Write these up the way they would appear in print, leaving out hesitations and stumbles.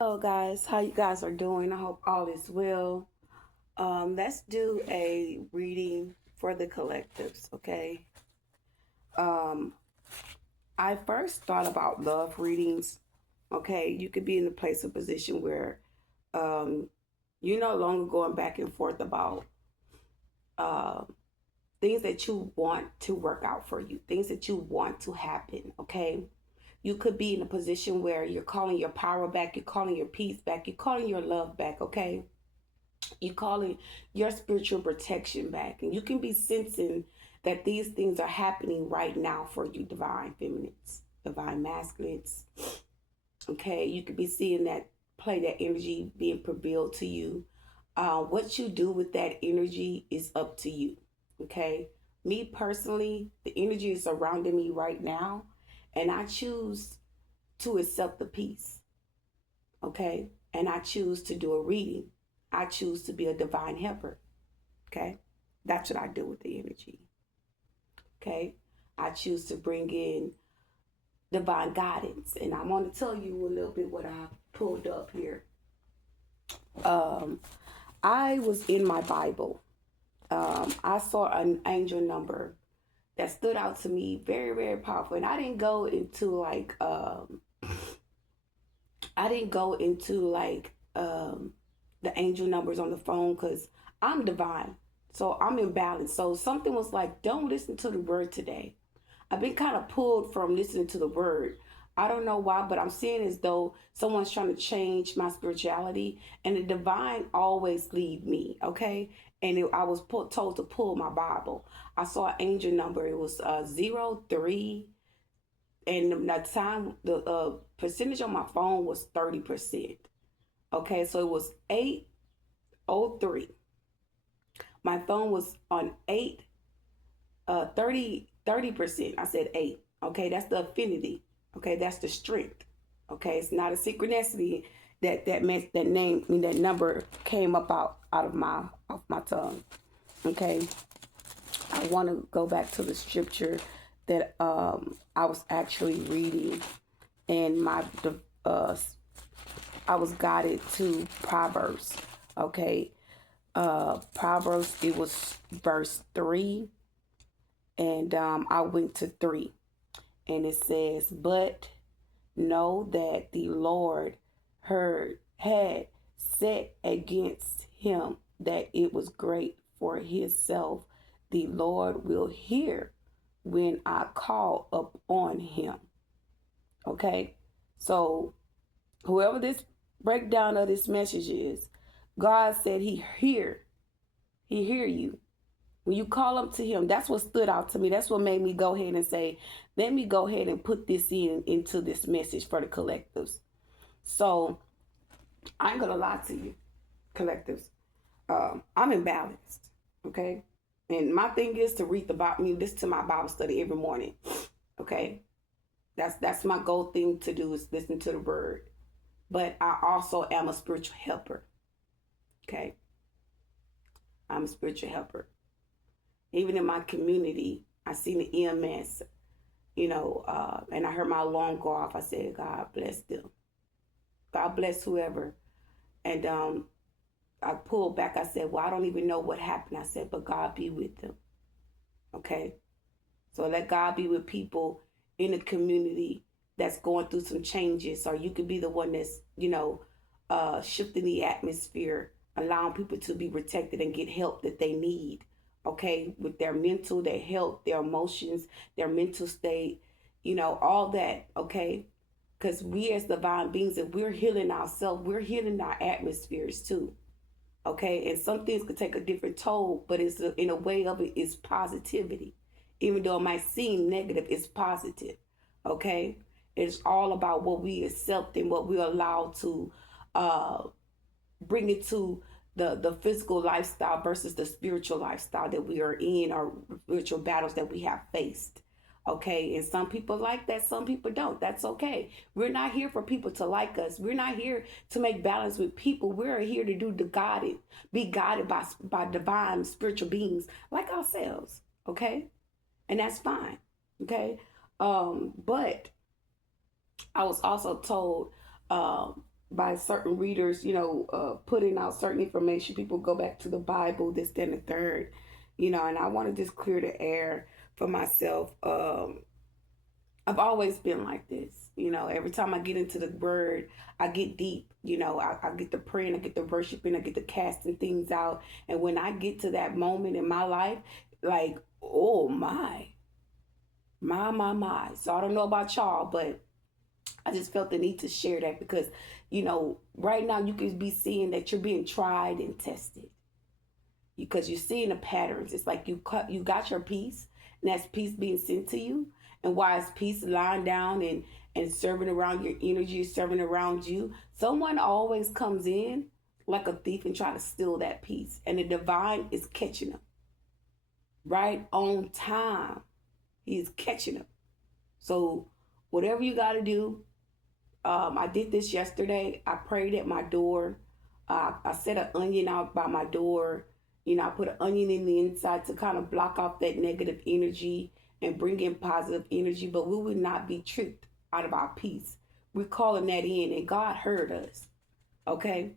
Hello guys, how you guys are doing? I hope all is well. Let's do a reading for the collectives, okay? Um, I first thought about love readings. Okay, you could be in a place of position where um, you're no longer going back and forth about uh, things that you want to work out for you, things that you want to happen, okay? You could be in a position where you're calling your power back, you're calling your peace back, you're calling your love back, okay? You calling your spiritual protection back, and you can be sensing that these things are happening right now for you, divine feminines, divine masculines. Okay, you could be seeing that play, that energy being revealed to you. What you do with that energy is up to you. Okay, me personally, the energy is surrounding me right now, and I choose to accept the peace. Okay, and I choose to do a reading. I choose to be a divine helper. Okay, that's what I do with the energy. Okay, I choose to bring in divine guidance, and I'm going to tell you a little bit what I pulled up here. Um, I was in my Bible. I saw an angel number that stood out to me, very very powerful, and I didn't go into the angel numbers on the phone because I'm divine. So I'm in balance. So something was like, don't listen to the word today. I've been kind of pulled from listening to the word. I don't know why, but I'm seeing as though someone's trying to change my spirituality, and the divine always lead me. Okay, and I was told to pull my Bible. I saw an angel number. It was 03, and the percentage on my phone was 30%. Okay, so it was 803. My phone was on 8 30%. I said 8. Okay, that's the affinity. Okay, that's the strength. Okay, it's not a synchronicity that meant that name, I mean, that number came up out of my off my tongue. Okay, I want to go back to the scripture that I was actually reading, and uh, I was guided to Proverbs. Okay, Proverbs, it was verse 3, and I went to 3, and it says, "But know that the Lord had set against him that it was great for himself. The Lord will hear when I call upon him." Okay, so whoever this breakdown of this message is, God said he hear you. When you call up to him, that's what stood out to me. That's what made me go ahead and say, let me go ahead and put this into this message for the collectives. So I ain't gonna lie to you, collectives. I'm imbalanced, okay? And my thing is to read the Bible, listen to my Bible study every morning, okay? That's my goal thing to do, is listen to the word. But I also am a spiritual helper, okay? I'm a spiritual helper. Even in my community, I seen the EMS, and I heard my alarm go off. I said, God bless them. God bless whoever. And I pulled back. I said, well, I don't even know what happened. I said, but God be with them. Okay. So let God be with people in the community that's going through some changes, or you could be the one that's, shifting the atmosphere, allowing people to be protected and get help that they need. Okay, with their mental, their health, their emotions, their mental state, all that. Okay, because we as divine beings, if we're healing ourselves, we're healing our atmospheres too. Okay, and some things could take a different toll, but in a way of it is positivity. Even though it might seem negative, it's positive. Okay, it's all about what we accept and what we allow to uh, bring it to the physical lifestyle versus the spiritual lifestyle that we are in, or spiritual battles that we have faced. Okay, and some people like that, some people don't. That's okay. We're not here for people to like us. We're not here to make balance with people. We're here to do the guided, be guided by divine spiritual beings like ourselves. Okay, and that's fine. Okay, but I was also told by certain readers, putting out certain information. People go back to the Bible, this, then, the third, and I want to just clear the air for myself. I've always been like this. Every time I get into the word, I get deep. I get to praying, I get to worshiping, I get to casting things out. And when I get to that moment in my life, like, oh my. So I don't know about y'all, but I just felt the need to share that because, right now you can be seeing that you're being tried and tested because you're seeing the patterns. It's like you got your peace, and that's peace being sent to you. And while it's peace lying down and serving around your energy, serving around you, someone always comes in like a thief and try to steal that peace. And the divine is catching them right on time. He's catching them. So whatever you got to do, I did this yesterday. I prayed at my door. I set an onion out by my door. I put an onion in the inside to kind of block off that negative energy and bring in positive energy. But we would not be tricked out of our peace. We're calling that in, and God heard us. Okay?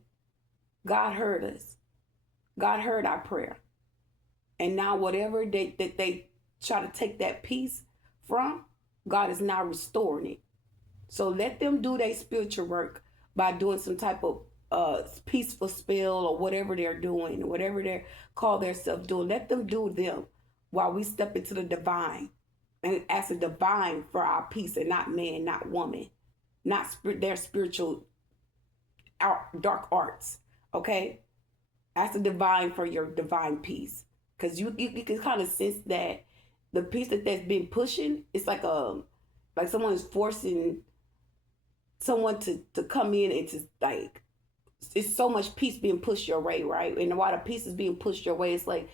God heard us. God heard our prayer. And now whatever they try to take that peace from, God is now restoring it. So let them do their spiritual work by doing some type of peaceful spell or whatever they're doing, whatever they call themselves doing. Let them do them while we step into the divine and ask the divine for our peace, and not man, not woman, not their spiritual dark arts. Okay, ask the divine for your divine peace, because you can kind of sense that the peace that's been pushing, it's like someone is forcing someone to come in and to, like, it's so much peace being pushed your way, right? And while the peace is being pushed your way, it's like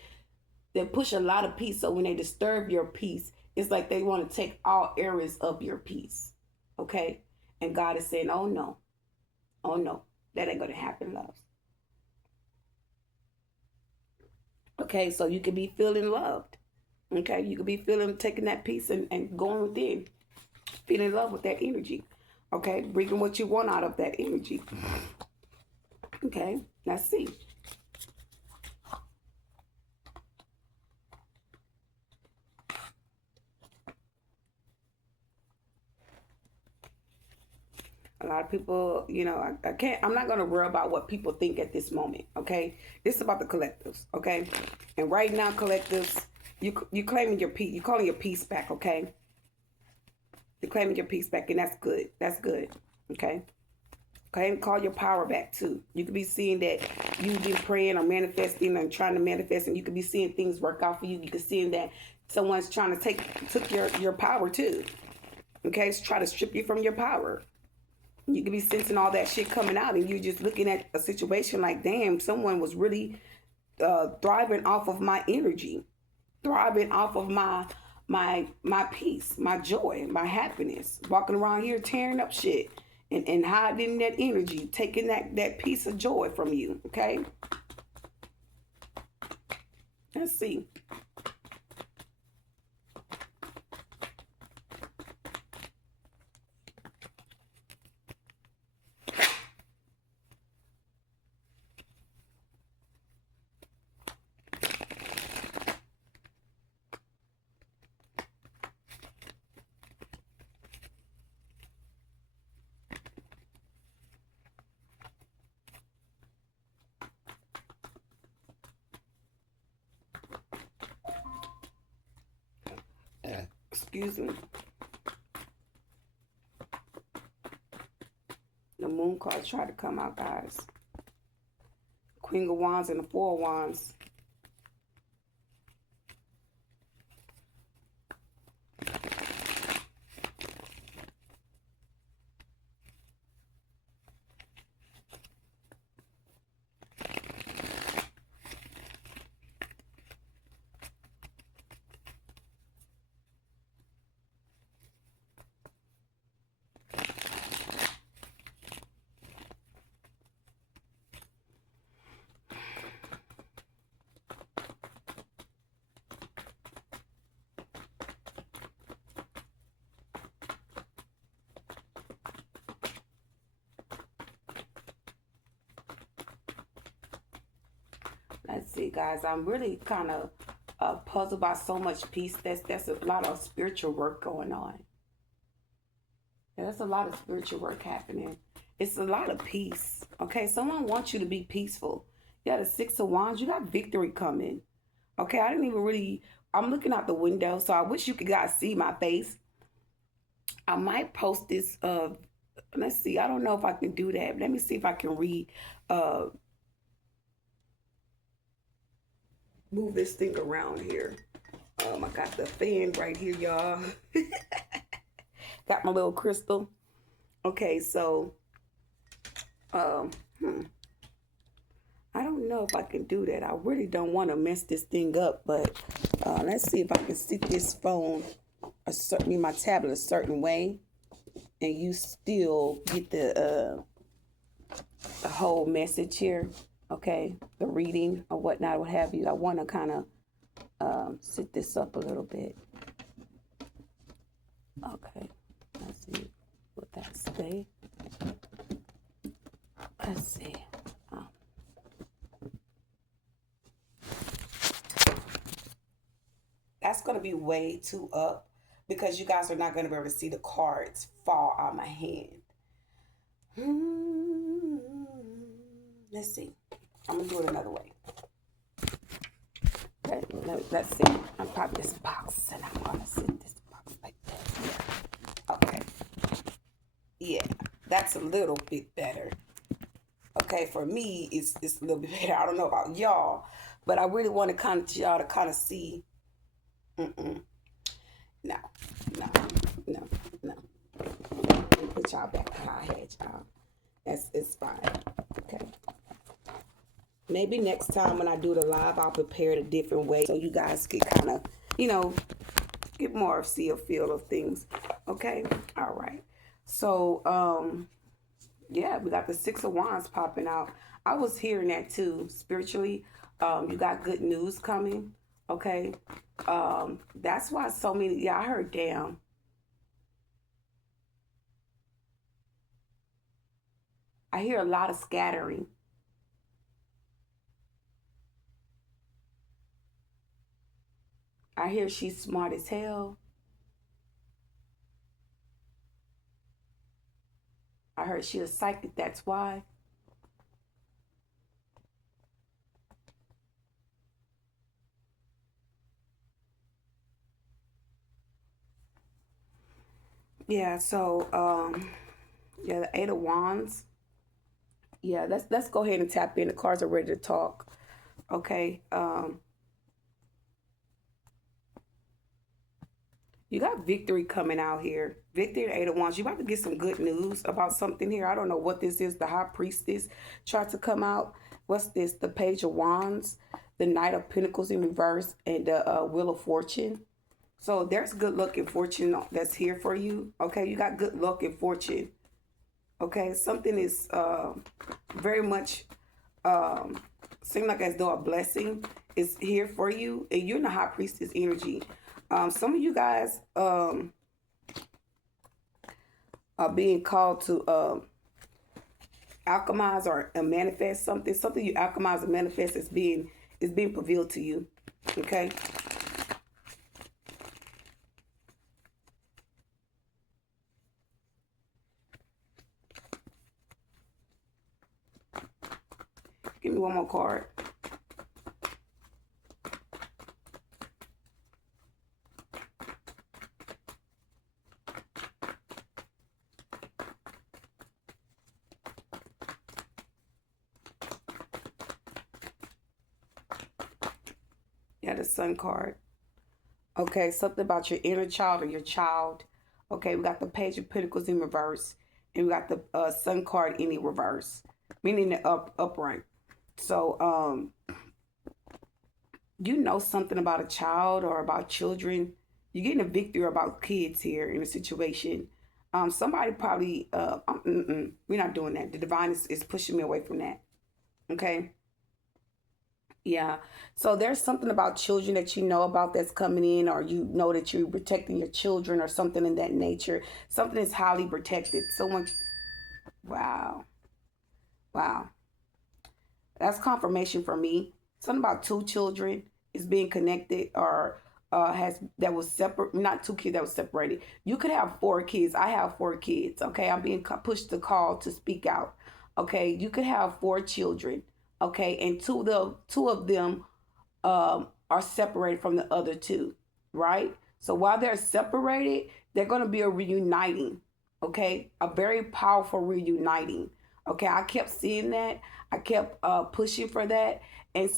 they push a lot of peace. So when they disturb your peace, it's like they want to take all areas of your peace. Okay? And God is saying, oh no, that ain't going to happen, love. Okay, so you can be feeling loved. Okay, you could be taking that peace and going within, feeling in love with that energy. Okay, bringing what you want out of that energy. Okay, let's see. A lot of people, I'm not going to worry about what people think at this moment. Okay, this is about the collectives. Okay, and right now, collectives, you claiming your peace, you calling your peace back. Okay, you're claiming your peace back, and that's good. That's good. Okay. Okay, and call your power back too. You could be seeing that you've been praying or manifesting and trying to manifest, and you could be seeing things work out for you. You could see that someone's trying to took your power too. Okay, so try to strip you from your power. You could be sensing all that shit coming out, and you're just looking at a situation like, damn, someone was really thriving off of my energy, thriving off of my peace, my joy, my happiness, walking around here tearing up shit. And hiding that energy, taking that piece of joy from you, okay? Let's see. Excuse me. The moon cards try to come out, guys. Queen of Wands and the Four of Wands. Let's see, guys. I'm really kind of puzzled by so much peace. That's a lot of spiritual work going on. Yeah, there's a lot of spiritual work happening. It's a lot of peace. Okay, someone wants you to be peaceful. Yeah, the Six of Wands. You got victory coming. Okay, I didn't even really. I'm looking out the window, so I wish you could guys see my face. I might post this. Let's see. I don't know if I can do that. Let me see if I can uh move this thing around here. I got the fan right here, y'all. Got my little crystal. Okay, so I don't know if I can do that. I really don't want to mess this thing up, but let's see if I can sit this phone my tablet a certain way, and you still get the whole message here. Okay, the reading or whatnot, what have you. I want to kind of sit this up a little bit. Okay, let's see. Would that stay? Let's see. That's going to be way too up because you guys are not going to be able to see the cards fall out of my hand. Let's see. I'm going to do it another way. Okay, let's see. I'm probably this box and I'm going to sit this box like this. Okay. Yeah, that's a little bit better. Okay, for me, it's a little bit better. I don't know about y'all, but I really want to y'all to kind of see. No. Put y'all back how I had y'all. It's fine. Okay. Maybe next time when I do the live, I'll prepare it a different way so you guys can kind of, get more of a feel of things. Okay. All right. So, yeah, we got the Six of Wands popping out. I was hearing that too, spiritually. You got good news coming. Okay. That's why so many, I heard damn. I hear a lot of scattering. I hear she's smart as hell. I heard she a psychic, that's why. Yeah, so yeah, the Eight of Wands. Yeah, let's go ahead and tap in. The cards are ready to talk. Okay. You got victory coming out here. Victory, the Eight of Wands. You about to get some good news about something here. I don't know what this is. The High Priestess tried to come out. What's this? The Page of Wands, the Knight of Pentacles in reverse, and the Wheel of Fortune. So there's good luck and fortune that's here for you. Okay, you got good luck and fortune. Okay, something is very much seem like as though a blessing is here for you, and you're in the High Priestess energy. Some of you guys are being called to alchemize or manifest something. Something you alchemize and manifest is being revealed to you. Okay. Give me one more card. Yeah, the Sun card. Okay, something about your inner child or your child. Okay, we got the Page of Pentacles in reverse, and we got the Sun card in the reverse, meaning the upright. So, you know something about a child or about children. You're getting a victory about kids here in a situation. Somebody probably, we're not doing that. The divine is pushing me away from that. Okay. Yeah. So there's something about children that you know about that's coming in, or you know that you're protecting your children or something in that nature. Something is highly protected. Someone, wow. Wow. That's confirmation for me. something about two children is being connected, or has that was separate, not two kids that was separated. You could have four kids. I have four kids. Okay, I'm being pushed to call to speak out. Okay, you could have four children. Okay, and two of them are separated from the other two, right? So while they're separated, they're going to be a reuniting, okay? A very powerful reuniting, okay? I kept seeing that. I kept pushing for that. And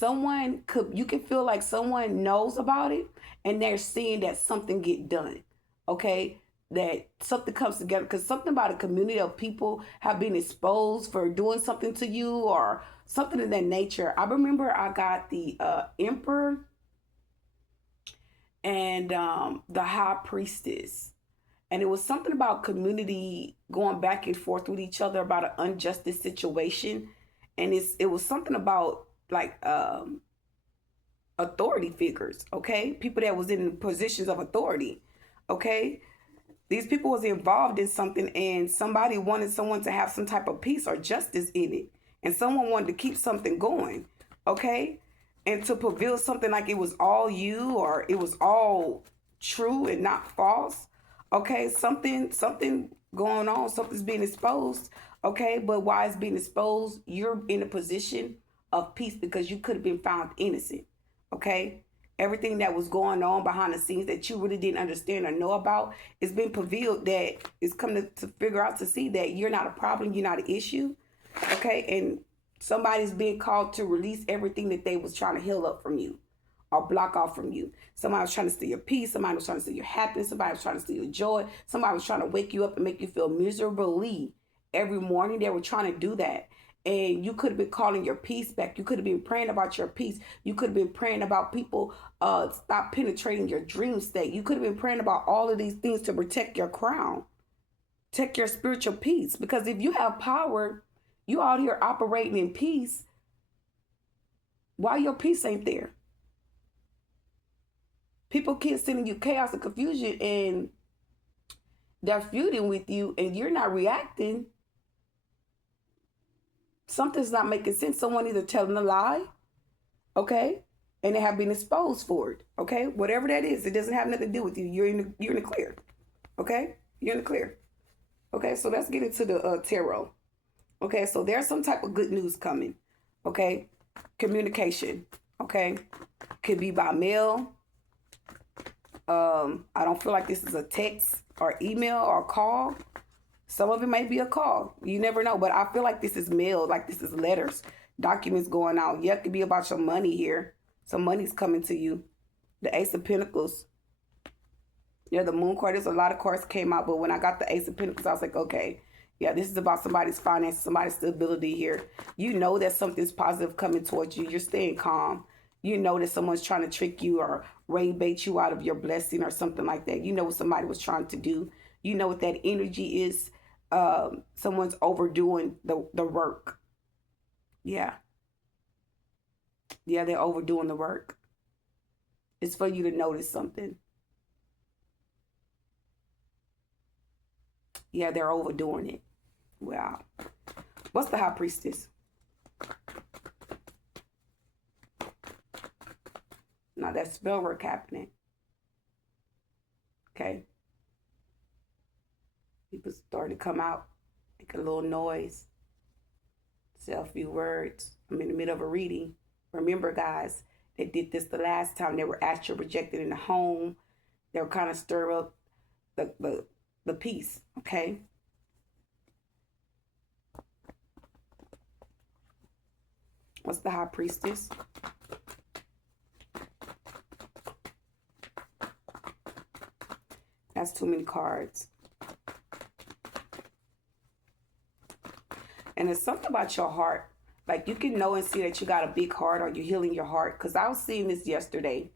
you can feel like someone knows about it and they're seeing that something get done, okay? That something comes together because something about a community of people have been exposed for doing something to you or something of that nature. I remember I got the emperor and the high priestess, and it was something about community going back and forth with each other about an unjust situation, and it was something about like authority figures, okay, people that was in positions of authority, okay. These people was involved in something, and somebody wanted someone to have some type of peace or justice in it, and someone wanted to keep something going, okay, and to prevail something like it was all you or it was all true and not false, okay. Something going on, something's being exposed, okay. But why it's being exposed, you're in a position of peace because you could have been found innocent, okay. Everything that was going on behind the scenes that you really didn't understand or know about, it's been revealed, that it's come to figure out, to see that you're not a problem, you're not an issue, okay. And somebody's being called to release everything that they was trying to heal up from you or block off from you. Somebody was trying to steal your peace, somebody was trying to steal your happiness, somebody was trying to steal your joy, somebody was trying to wake you up and make you feel miserably every morning. They were trying to do that, and you could have been calling your peace back. You could have been praying about your peace. You could have been praying about people stop penetrating your dream state. You could have been praying about all of these things to protect your crown, protect your spiritual peace. Because if you have power, you out here operating in peace, why your peace ain't there? People keep sending you chaos and confusion, and they're feuding with you, and you're not reacting. Something's not making sense. Someone either telling a lie, okay, and they have been exposed for it, okay. Whatever that is, it doesn't have nothing to do with you. You're in the clear, okay. You're in the clear, okay. So let's get into the tarot, okay. So there's some type of good news coming, okay. Communication, okay, could be by mail. I don't feel like this is a text or email or call. Some of it may be a call. You never know. But I feel like this is mail, like this is letters, documents going out. Yeah, it could be about your money here. Some money's coming to you. The Ace of Pentacles. Yeah, the Moon card. There's a lot of cards came out. But when I got the Ace of Pentacles, I was like, okay, yeah, this is about somebody's finances, somebody's stability here. You know that something's positive coming towards you. You're staying calm. You know that someone's trying to trick you or rain bait you out of your blessing or something like that. You know what somebody was trying to do. You know what that energy is. Someone's overdoing the work. Yeah. Yeah, they're overdoing the work. It's for you to notice something. Yeah, they're overdoing it. Wow. What's the High Priestess? Now that's spell work happening. Okay. People started to come out, make a little noise, say a few words. I'm in the middle of a reading. Remember, guys, they did this the last time. They were astral projected in the home. They were kind of stir up the peace. Okay. What's the High Priestess? That's too many cards. And it's something about your heart. Like you can know and see that you got a big heart or you're healing your heart. Because I was seeing this yesterday.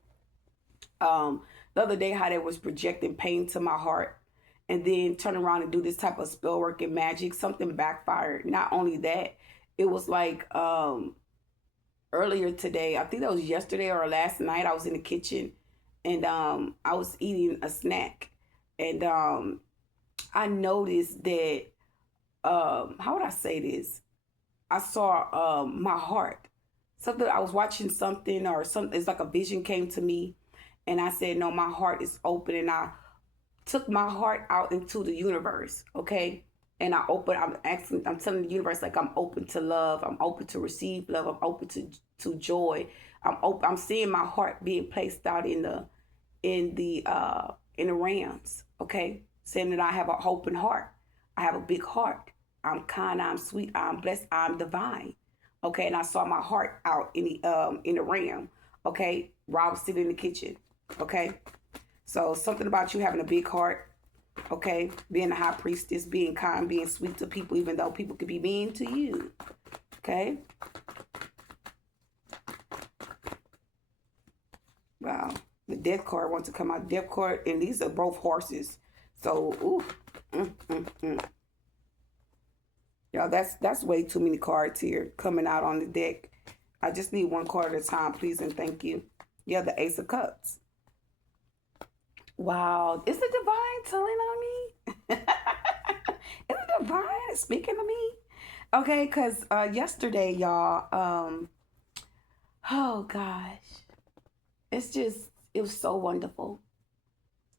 The other day how they was projecting pain to my heart. And then turn around and do this type of spell work and magic. Something backfired. Not only that, it was like earlier today. I think that was yesterday or last night. I was in the kitchen. And I was eating a snack. And I noticed that, how would I say this? I saw my heart something. I was watching something or something. It's like a vision came to me, and I said, "No, my heart is open," and I took my heart out into the universe. Okay. And I'm asking, I'm telling the universe, like, I'm open to love. I'm open to receive love. I'm open to joy. I'm open. I'm seeing my heart being placed out in the realms. Okay. Saying that I have an open heart. I have a big heart. I'm kind, I'm sweet, I'm blessed, I'm divine. Okay. And I saw my heart out in the realm. Okay. Rob sitting in the kitchen. Okay. So something about you having a big heart, okay? Being a high priestess, being kind, being sweet to people, even though people could be mean to you, okay? Wow. The death card wants to come out. Death card, and these are both horses. So, ooh. Y'all, that's way too many cards here coming out on the deck. I just need one card at a time, please and thank you. Yeah, the Ace of Cups. Wow, is the divine telling on me? Is the divine speaking to me? Okay, because yesterday, y'all, oh gosh, it was so wonderful.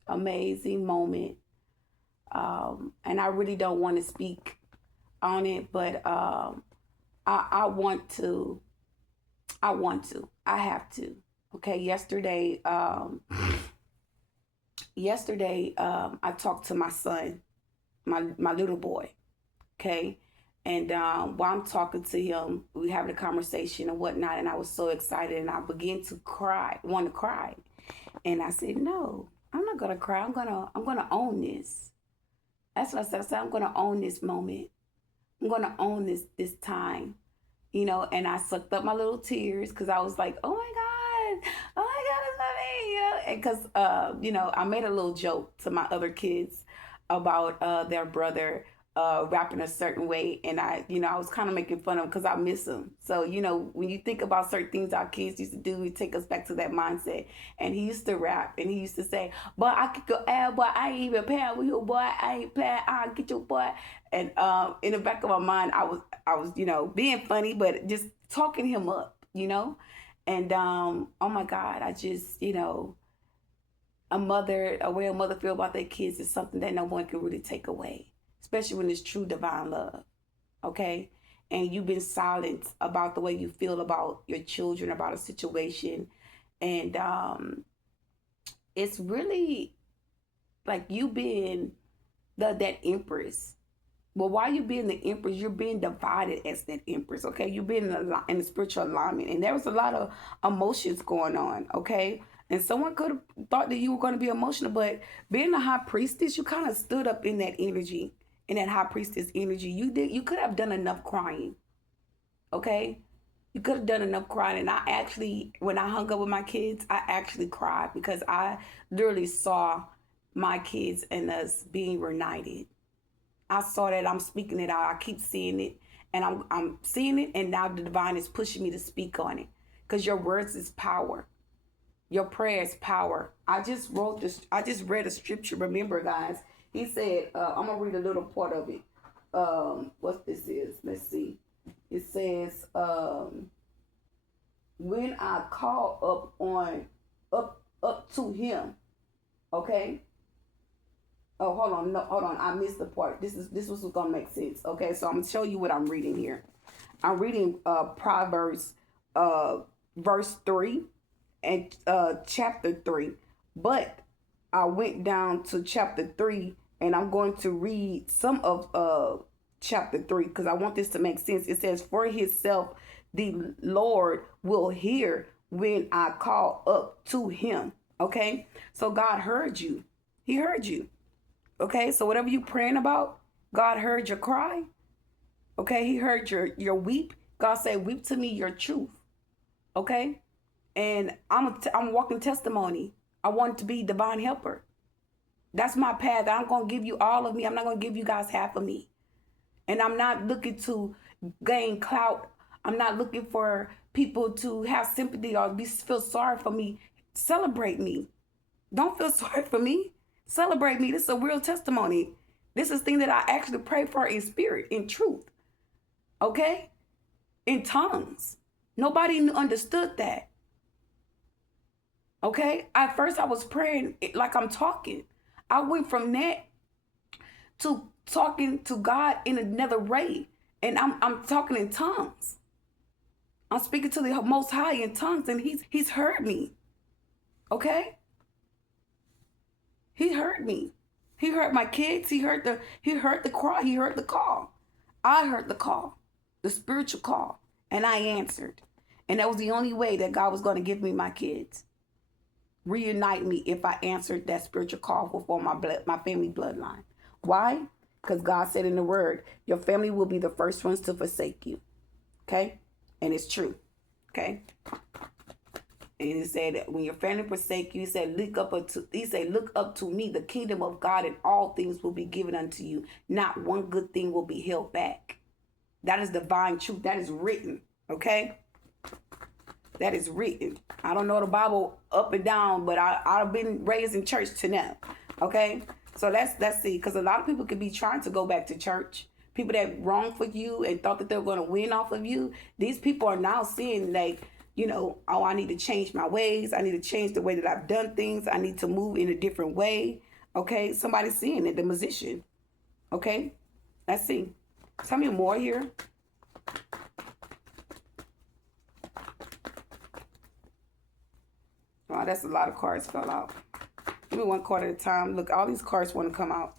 Amazing moment. And I really don't want to speak on it, but I want to. I have to. Okay, yesterday I talked to my son, my little boy. Okay, and while I'm talking to him, we having a conversation and whatnot, and I was so excited, and I began to want to cry, and I said, "No, I'm not gonna cry. I'm gonna own this." That's what I said. I said, "I'm gonna own this moment. I'm gonna own this time." And I sucked up my little tears because I was like, "Oh my God, oh my God, it's funny," and because I made a little joke to my other kids about their brother rapping a certain way, and I was kind of making fun of him because I miss him. So when you think about certain things our kids used to do, it take us back to that mindset. And he used to rap, and he used to say, "Boy, I could go, boy, I ain't even playing with you, boy. I ain't playing. I'll get your boy." And in the back of my mind, I was being funny, but just talking him up. And oh my God, I just a way a mother feel about their kids is something that no one can really take away, especially when it's true divine love. Okay. And you've been silent about the way you feel about your children, about a situation. And it's really like you being that empress. Well, while you being the empress, you're being divided as that empress, okay? You're being in the spiritual alignment. And there was a lot of emotions going on, okay? And someone could have thought that you were going to be emotional, but being a high priestess, you kind of stood up in that energy, in that high priestess energy. You could have done enough crying, okay? You could have done enough crying. And I actually, when I hung up with my kids, I actually cried because I literally saw my kids and us being reunited. I saw that. I'm speaking it out. I keep seeing it, and I'm seeing it, and now the divine is pushing me to speak on it, because your words is power. Your prayer is power. I just wrote this. I just read a scripture. Remember, guys, he said, I'm gonna read a little part of it. What this is? Let's see. It says, when I call up to him, okay. Oh, hold on. No, hold on. I missed the part. This was gonna make sense. Okay, so I'm gonna show you what I'm reading here. I'm reading Proverbs verse 3 and chapter 3. But I went down to chapter 3 and I'm going to read some of chapter 3 because I want this to make sense. It says, "For himself the Lord will hear when I call up to him." Okay? So God heard you. He heard you. Okay, so whatever you praying about, God heard your cry. Okay, he heard your weep. God said, "Weep to me your truth." Okay, and I'm walking testimony. I want to be divine helper. That's my path. I'm gonna give you all of me. I'm not gonna give you guys half of me. And I'm not looking to gain clout. I'm not looking for people to have sympathy or feel sorry for me. Celebrate me. Don't feel sorry for me. Celebrate me. This is a real testimony. This is thing that I actually pray for in spirit, in truth. Okay? In tongues. Nobody understood that. Okay? At first I was praying like I'm talking. I went from that to talking to God in another way. And I'm talking in tongues. I'm speaking to the Most High in tongues, and he's heard me. Okay? He heard me. He heard my kids. He heard the cry. He heard the call. I heard the call, the spiritual call, and I answered. And that was the only way that God was going to give me my kids. Reunite me if I answered that spiritual call before my family bloodline. Why? Because God said in the word, your family will be the first ones to forsake you. Okay? And it's true. Okay? And he said that when your family forsake you, he said, look up to me, the kingdom of God, and all things will be given unto you. Not one good thing will be held back. That is divine truth. That is written. Okay? That is written. I don't know the Bible up and down, but I've been raised in church to know. Okay? So let's see. Because a lot of people could be trying to go back to church. People that wronged for you and thought that they were going to win off of you. These people are now seeing like, oh, I need to change my ways. I need to change the way that I've done things. I need to move in a different way. Okay? Somebody's seeing it, the musician. Okay? Let's see. Tell me more here. Oh, that's a lot of cards fell out. Give me one card at a time. Look, all these cards want to come out.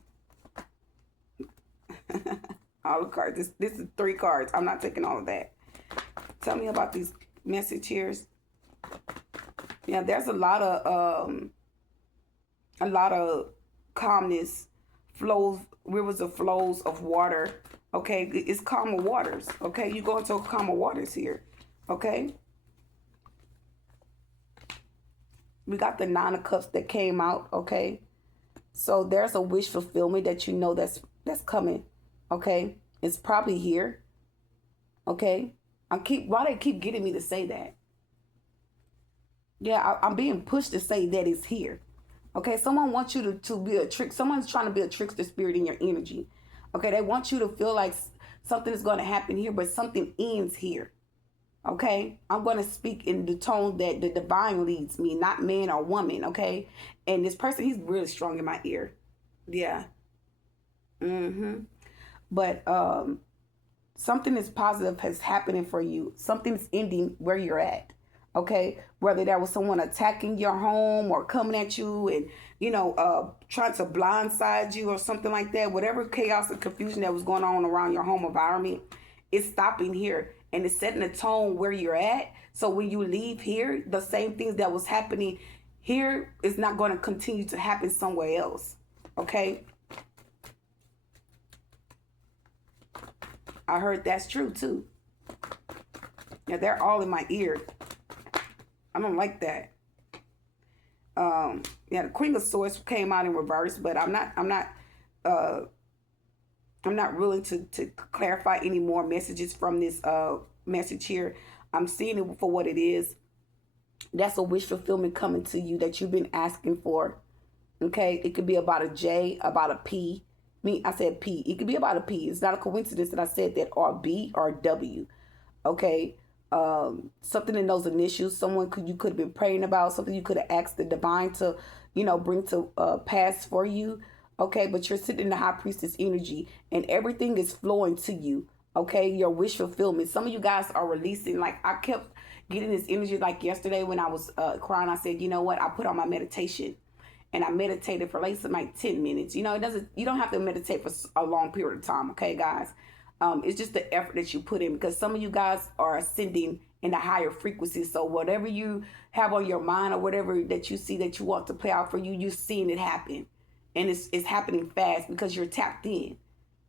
All the cards. This is 3 cards. I'm not taking all of that. Tell me about these message here. Yeah, there's a lot of calmness, flows, rivers of flows of water. Okay, it's calmer waters. Okay, you go into calmer waters here. Okay. We got the 9 of Cups that came out, okay? So there's a wish fulfillment that that's coming, okay? It's probably here, okay? Why they keep getting me to say that? Yeah, I'm being pushed to say that it's here, okay? Someone wants you to be a trick. Someone's trying to be a trickster spirit in your energy, okay? They want you to feel like something is going to happen here, but something ends here. Okay, I'm going to speak in the tone that the divine leads me, not man or woman. Okay, and this person, he's really strong in my ear. Yeah. But something is positive is happening for you. Something's ending where you're at. Okay, whether that was someone attacking your home or coming at you and trying to blindside you or something like that. Whatever chaos and confusion that was going on around your home environment, it's stopping here. And it's setting a tone where you're at. So when you leave here, the same things that was happening here is not going to continue to happen somewhere else. Okay? I heard that's true too. Yeah, they're all in my ear. I don't like that. The Queen of Swords came out in reverse, but I'm not willing to clarify any more messages from this message here. I'm seeing it for what it is. That's a wish fulfillment coming to you that you've been asking for. Okay? It could be about a J, about a P. I said P. It could be about a P. It's not a coincidence that I said that, or B or W. Okay? Something in those initials, you could have been praying about, something you could have asked the divine to, bring to pass for you. Okay, but you're sitting in the high priestess energy and everything is flowing to you. Okay, your wish fulfillment. Some of you guys are releasing, like I kept getting this energy like yesterday when I was crying. I said, you know what? I put on my meditation and I meditated for like 10 minutes. You don't have to meditate for a long period of time. Okay, guys. It's just the effort that you put in because some of you guys are ascending in a higher frequency. So whatever you have on your mind or whatever that you see that you want to play out for you, you're seeing it happen. And it's happening fast because you're tapped in,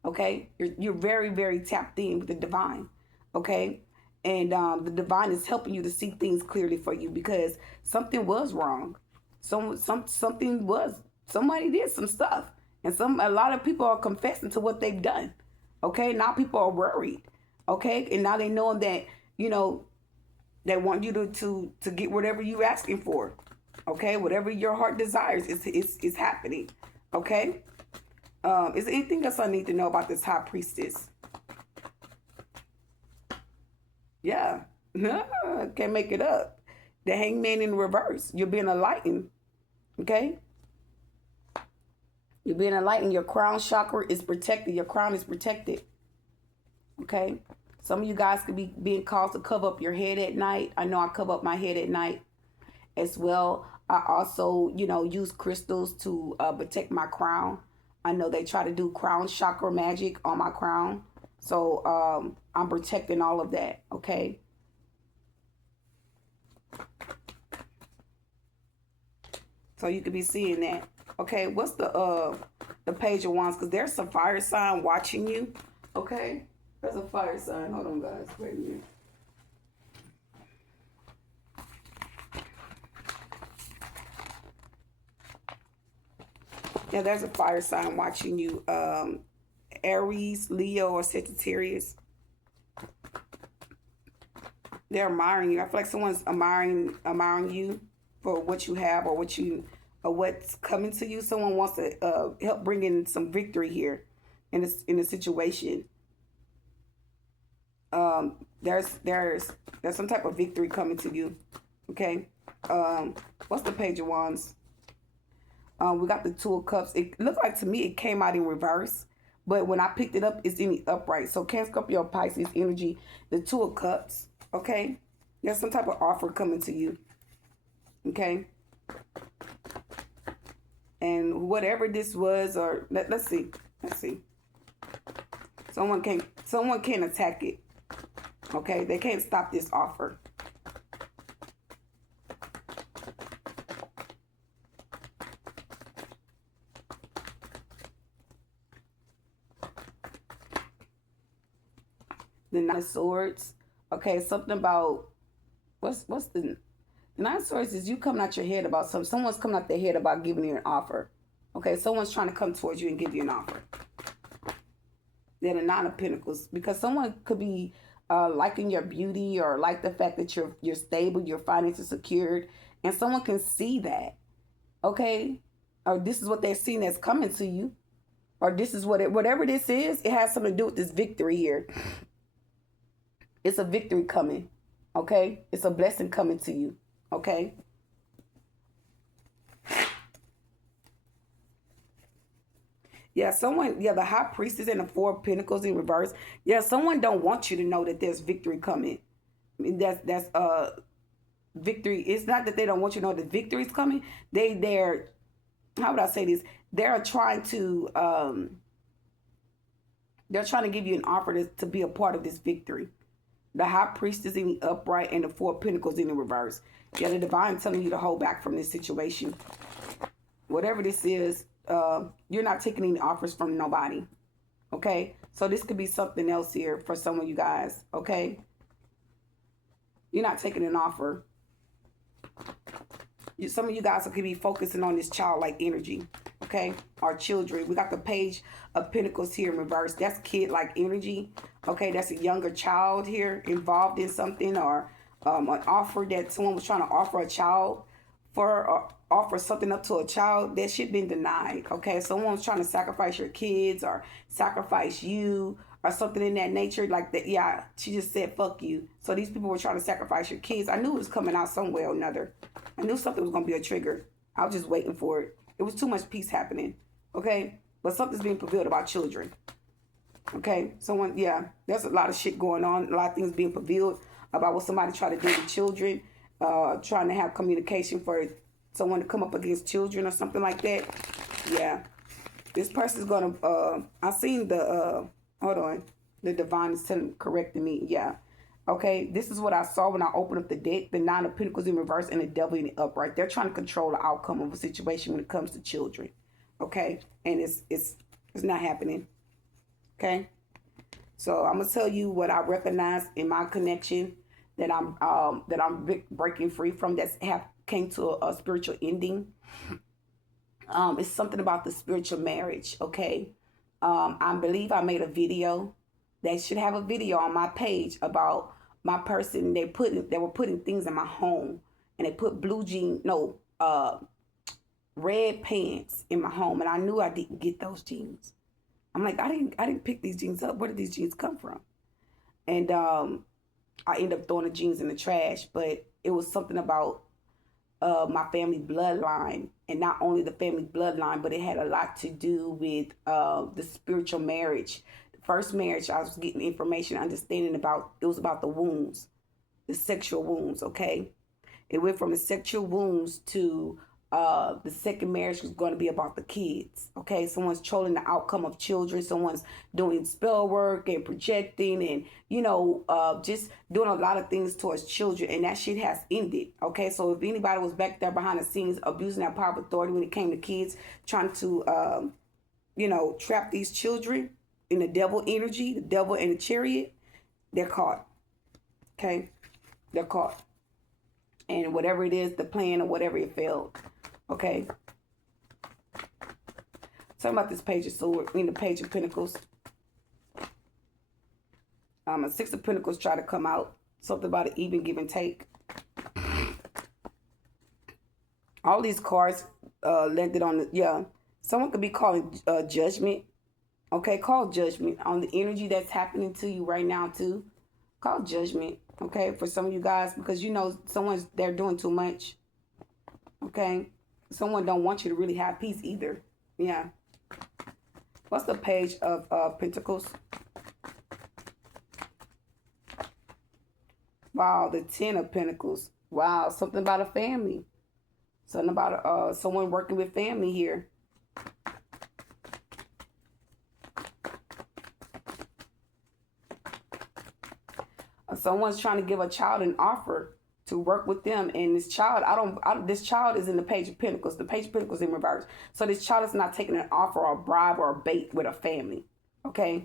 okay? You're very, very tapped in with the divine, okay? And the divine is helping you to see things clearly for you because something was wrong. Somebody did some stuff. And a lot of people are confessing to what they've done, okay? Now people are worried, okay? And now they know that, they want you to get whatever you're asking for, okay? Whatever your heart desires is happening. Okay? Is there anything else I need to know about this high priestess? Yeah. No, can't make it up. The hangman in reverse. You're being enlightened. Okay? You're being enlightened. Your crown chakra is protected. Your crown is protected. Okay? Some of you guys could be being caused to cover up your head at night. I know I cover up my head at night as well. I also, use crystals to protect my crown. I know they try to do crown chakra magic on my crown. So I'm protecting all of that. Okay? So you could be seeing that. Okay, what's the Page of Wands? Because there's some fire sign watching you. Okay? There's a fire sign. Hold on, guys. Wait a minute. Yeah, there's a fire sign watching you. Aries, Leo, or Sagittarius. They're admiring you. I feel like someone's admiring you for what you have or what's coming to you. Someone wants to help bring in some victory here in a situation. There's some type of victory coming to you. Okay. What's the Page of Wands? We got the Two of Cups. It looked like to me it came out in reverse, but when I picked it up, it's in the upright. So Cancer, Scorpio, Pisces energy. The Two of Cups. Okay. There's some type of offer coming to you. Okay. And whatever this was, or let's see. Someone can attack it. Okay, they can't stop this offer. The Nine of Swords. Okay, something about what's the Nine of Swords is you coming out your head about something. Someone's coming out their head about giving you an offer. Okay, someone's trying to come towards you and give you an offer. Then the Nine of Pentacles, because someone could be liking your beauty or like the fact that you're stable, your finances secured, and someone can see that. Okay, or this is what they're seeing that's coming to you, or this is whatever this is. It has something to do with this victory here. It's a victory coming. Okay, it's a blessing coming to you. Okay. Yeah, the High Priestess and the Four of Pentacles in reverse. Yeah, someone don't want you to know that there's victory coming. I mean, that's victory. It's not that they don't want you to know that victory is coming. They're how would I say this? They're trying to give you an offer to be a part of this victory. The High Priestess in the upright and the Four of Pentacles in the reverse. Yeah, the divine telling you to hold back from this situation. Whatever this is, you're not taking any offers from nobody. Okay? So this could be something else here for some of you guys. Okay? You're not taking an offer. Some of you guys could be focusing on this childlike energy. Okay? Our children. We got the Page of Pentacles here in reverse. That's kid-like energy. Okay? That's a younger child here involved in something, or an offer that someone was trying to offer a child for, or offer something up to a child that should been denied. Okay, someone's trying to sacrifice your kids or sacrifice you or something in that nature, like that. Yeah, she just said fuck you. So these people were trying to sacrifice your kids. I knew it was coming out some way or another. I knew something was going to be a trigger. I was just waiting for it. It was too much peace happening. Okay, but something's being revealed about children. Okay, there's a lot of shit going on, a lot of things being revealed about what somebody tried to do to children, trying to have communication for someone to come up against children or something like that. Yeah, this person's gonna. I seen the. Hold on, the divine is correcting me. Yeah, okay. This is what I saw when I opened up the deck: the Nine of Pentacles in reverse and the Devil in the upright. They're trying to control the outcome of a situation when it comes to children. Okay, and it's not happening. Okay, so I'm gonna tell you what I recognize in my connection that I'm breaking free from, that's came to a spiritual ending. It's something about the spiritual marriage. Okay, I believe I made a video. They should have a video on my page about my person. They were putting things in my home, and they put red pants in my home, and I knew I didn't get those jeans. I'm like, I didn't pick these jeans up. Where did these jeans come from? And I ended up throwing the jeans in the trash, but it was something about my family bloodline, and not only the family bloodline, but it had a lot to do with the spiritual marriage. The first marriage, I was getting information, understanding about, it was about the wounds, the sexual wounds. Okay, it went from the sexual wounds to the second marriage was going to be about the kids. Okay, someone's trolling the outcome of children. Someone's doing spell work and projecting, and just doing a lot of things towards children. And that shit has ended. Okay, so if anybody was back there behind the scenes abusing that power of authority when it came to kids, trying to trap these children in the devil energy, the devil and the chariot, they're caught. Okay, they're caught. And whatever it is, the plan or whatever, it failed. Okay. Talking about this page of sword, the page of pentacles. A six of pentacles try to come out. Something about an even give and take. All these cards landed on the, someone could be calling judgment. Okay, call judgment on the energy that's happening to you right now too. Call judgment. Okay, for some of you guys, because they're doing too much. Okay, someone don't want you to really have peace either. Yeah. What's the page of pentacles? Wow, the 10 of pentacles. Wow, something about a family. Something about someone working with family here. Someone's trying to give a child an offer to work with them, and this child, this child is in the page of pentacles. The page of pentacles in reverse. So this child is not taking an offer or a bribe or a bait with a family. Okay,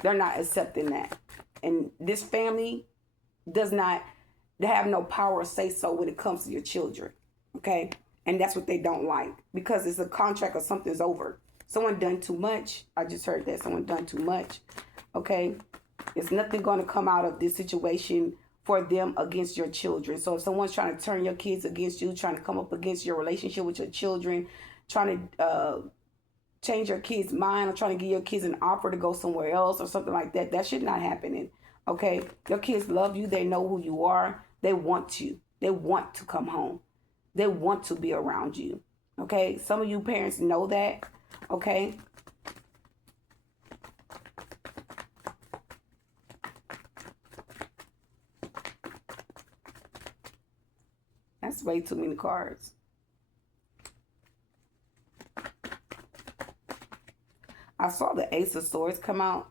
they're not accepting that, and this family they have no power or say so when it comes to your children. Okay, and that's what they don't like, because it's a contract or something's over. Someone done too much. I just heard that someone done too much. Okay. There's nothing going to come out of this situation for them against your children. So if someone's trying to turn your kids against you, trying to come up against your relationship with your children, trying to change your kids' mind, or trying to give your kids an offer to go somewhere else or something like that, that should not happen. Okay? Your kids love you. They know who you are. They want you. They want to come home. They want to be around you. Okay? Some of you parents know that. Okay? That's way too many cards. I saw the Ace of Swords come out.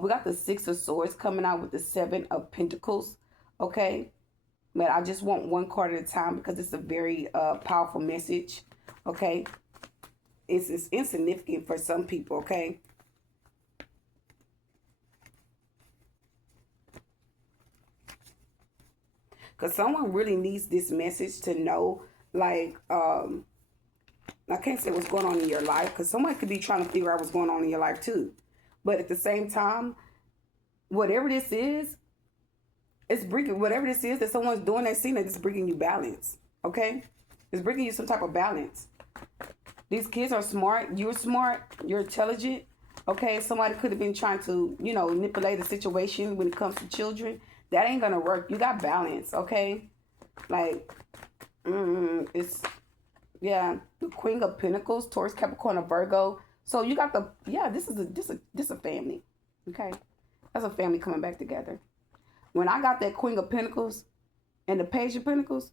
We got the Six of Swords coming out with the Seven of Pentacles. Okay. But I just want one card at a time because it's a very powerful message. Okay. It's insignificant for some people. Okay. Because someone really needs this message to know, like, I can't say what's going on in your life, because someone could be trying to figure out what's going on in your life too. But at the same time, whatever this is, it's bringing, whatever this is that someone's doing, that scene, it's bringing you balance. Okay? It's bringing you some type of balance. These kids are smart. You're smart. You're intelligent. Okay? Somebody could have been trying to, manipulate the situation when it comes to children. That ain't gonna work. You got balance, okay? Like, it's, the Queen of Pentacles, Taurus, Capricorn, or Virgo. So you got this is a family, okay? That's a family coming back together. When I got that Queen of Pentacles and the Page of Pentacles,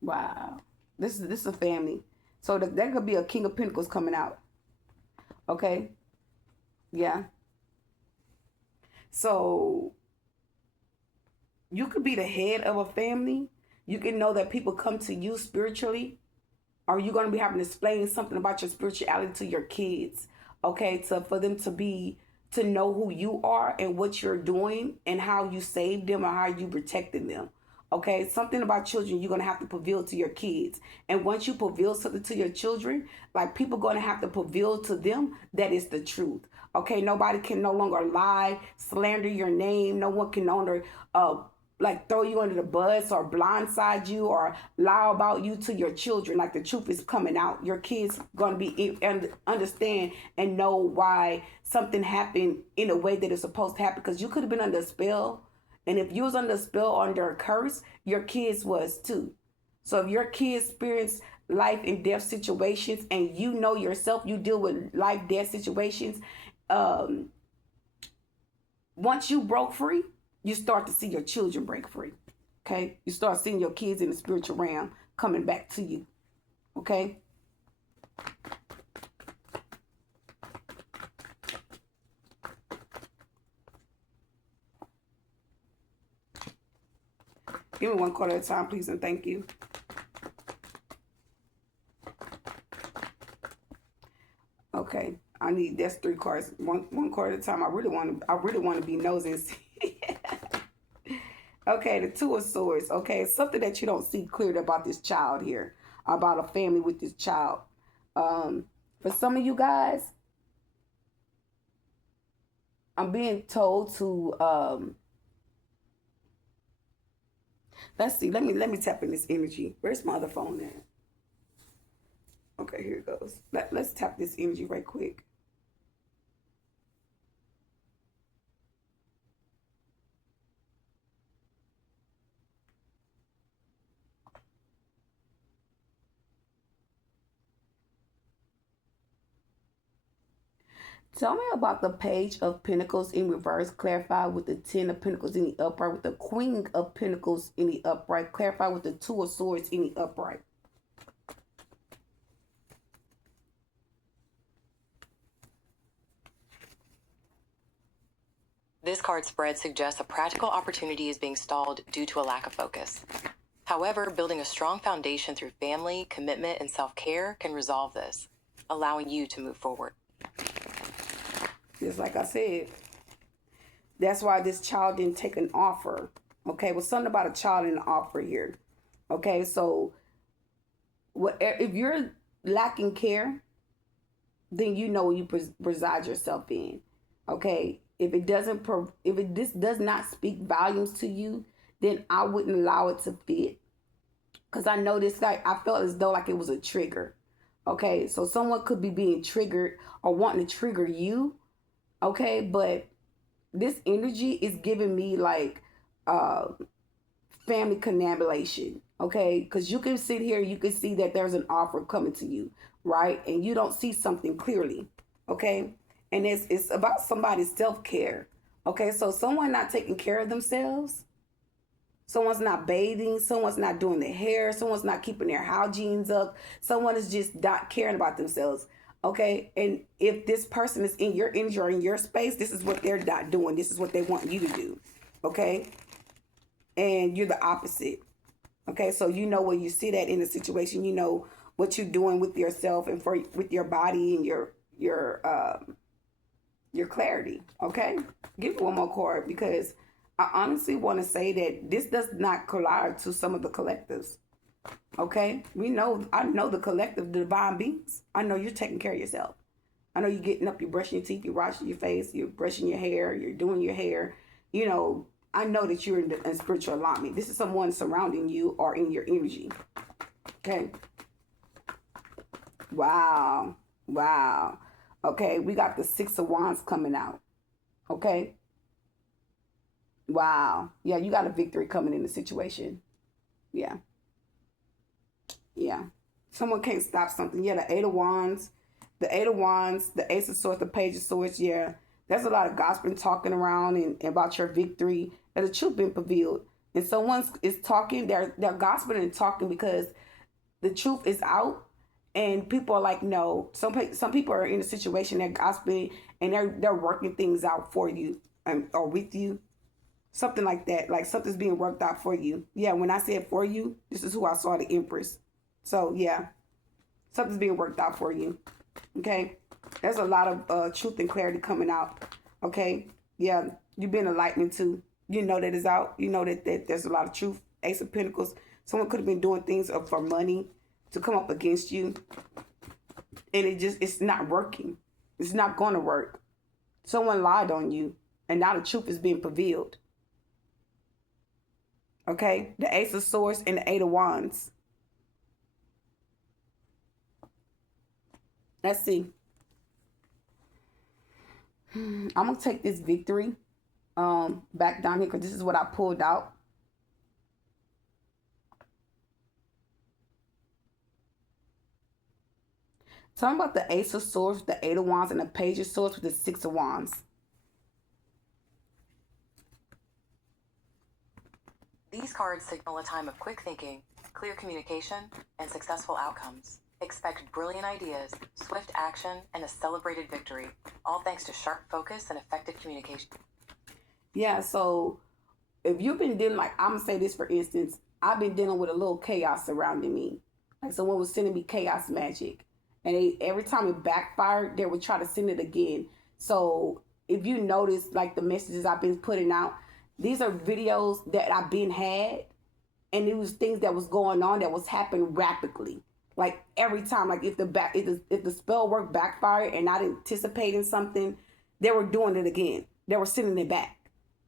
wow, this is a family. So there could be a King of Pentacles coming out, okay? Yeah. So you could be the head of a family. You can know that people come to you spiritually. Or you're going to be having to explain something about your spirituality to your kids. Okay, for them to know who you are and what you're doing and how you saved them or how you protected them. Okay, something about children you're going to have to reveal to your kids. And once you reveal something to your children, like, people going to have to reveal to them that it's the truth. Okay, nobody can no longer lie, slander your name. No one can no longer like throw you under the bus or blindside you or lie about you to your children. Like the truth is coming out. Your kids gonna be and understand and know why something happened in a way that it's supposed to happen. Because you could have been under a spell, and if you was under a spell under a curse, your kids was too. So if your kids experience life and death situations, and you know yourself, you deal with life death situations. Um, Once you broke free, you start to see your children break free. Okay? You start seeing your kids in the spiritual realm coming back to you. Okay? Give me one card at a time, please, and thank you. Okay. I need that's 3 cards. One card at a time. I really want to be nosy and see. Okay, the 2 of Swords. Okay, something that you don't see clearly about this child here, about a family with this child. For some of you guys, I'm being told to let's see. Let me tap in this energy. Where's my other phone at? Okay, here it goes. Let's tap this energy right quick. Tell me about the Page of Pentacles in reverse. Clarify with the 10 of Pentacles in the upright. With the Queen of Pentacles in the upright. Clarify with the 2 of Swords in the upright. This card spread suggests a practical opportunity is being stalled due to a lack of focus. However, building a strong foundation through family, commitment, and self-care can resolve this, allowing you to move forward. Just like I said, that's why this child didn't take an offer. Okay, well, something about a child in the offer here. Okay, so if you're lacking care, then you know you reside yourself in. Okay, if this does not speak volumes to you, then I wouldn't allow it to fit. Because I know this, like, I felt as though like it was a trigger. Okay, so someone could be being triggered or wanting to trigger you. Okay, but this energy is giving me like family connabulation. Okay, because you can sit here, you can see that there's an offer coming to you, right? And you don't see something clearly. Okay, and it's about somebody's self-care. Okay, so someone not taking care of themselves, someone's not bathing, someone's not doing their hair, someone's not keeping their hygiene up, someone is just not caring about themselves. Okay, and if this person is in your energy or in your space, this is what they're not doing. This is what they want you to do. Okay, and you're the opposite. Okay, so you know where you see that in the situation, you know what you're doing with yourself and with your body and your clarity. Okay, give me one more card because I honestly want to say that this does not collide to some of the collectives. Okay, I know the collective, the divine beings. I know you're taking care of yourself. I know you're getting up, you're brushing your teeth, you're washing your face, you're brushing your hair, you're doing your hair. You know, I know that you're in spiritual alignment. This is someone surrounding you or in your energy. Okay. Wow. Wow. Okay, we got the 6 of Wands coming out. Okay. Wow. Yeah, you got a victory coming in the situation. Yeah. Yeah. Someone can't stop something. Yeah, the 8 of Wands. The 8 of Wands, the Ace of Swords, the Page of Swords. Yeah. There's a lot of gossiping talking around and about your victory. And the truth been revealed. And someone is talking, they're gossiping and talking because the truth is out. And people are like, no. Some people are in a situation, they're gossiping and they're working things out for you or with you. Something like that. Like something's being worked out for you. Yeah, when I said for you, this is who I saw, the Empress. So, yeah. Something's being worked out for you. Okay? There's a lot of truth and clarity coming out. Okay? Yeah, you've been enlightened too. You know that it's out. You know that there's a lot of truth. Ace of Pentacles. Someone could have been doing things for money to come up against you. And it's not working. It's not going to work. Someone lied on you. And now the truth is being revealed. Okay, the Ace of Swords and the Eight of Wands. Let's see. I'm gonna take this victory back down here because this is what I pulled out. Tell me about the Ace of Swords, the Eight of Wands, and the Page of Swords with the Six of Wands. These cards signal a time of quick thinking, clear communication, and successful outcomes. Expect brilliant ideas, swift action, and a celebrated victory, all thanks to sharp focus and effective communication. Yeah, so if you've been dealing, like, I'm gonna say this for instance, I've been dealing with a little chaos surrounding me. Like someone was sending me chaos magic, and every time it backfired, they would try to send it again. So if you notice, like the messages I've been putting out, these are videos that I've been had, and it was things that was going on that was happening rapidly. Like every time, like if the spell work backfired and not anticipating something, they were doing it again. They were sending it back.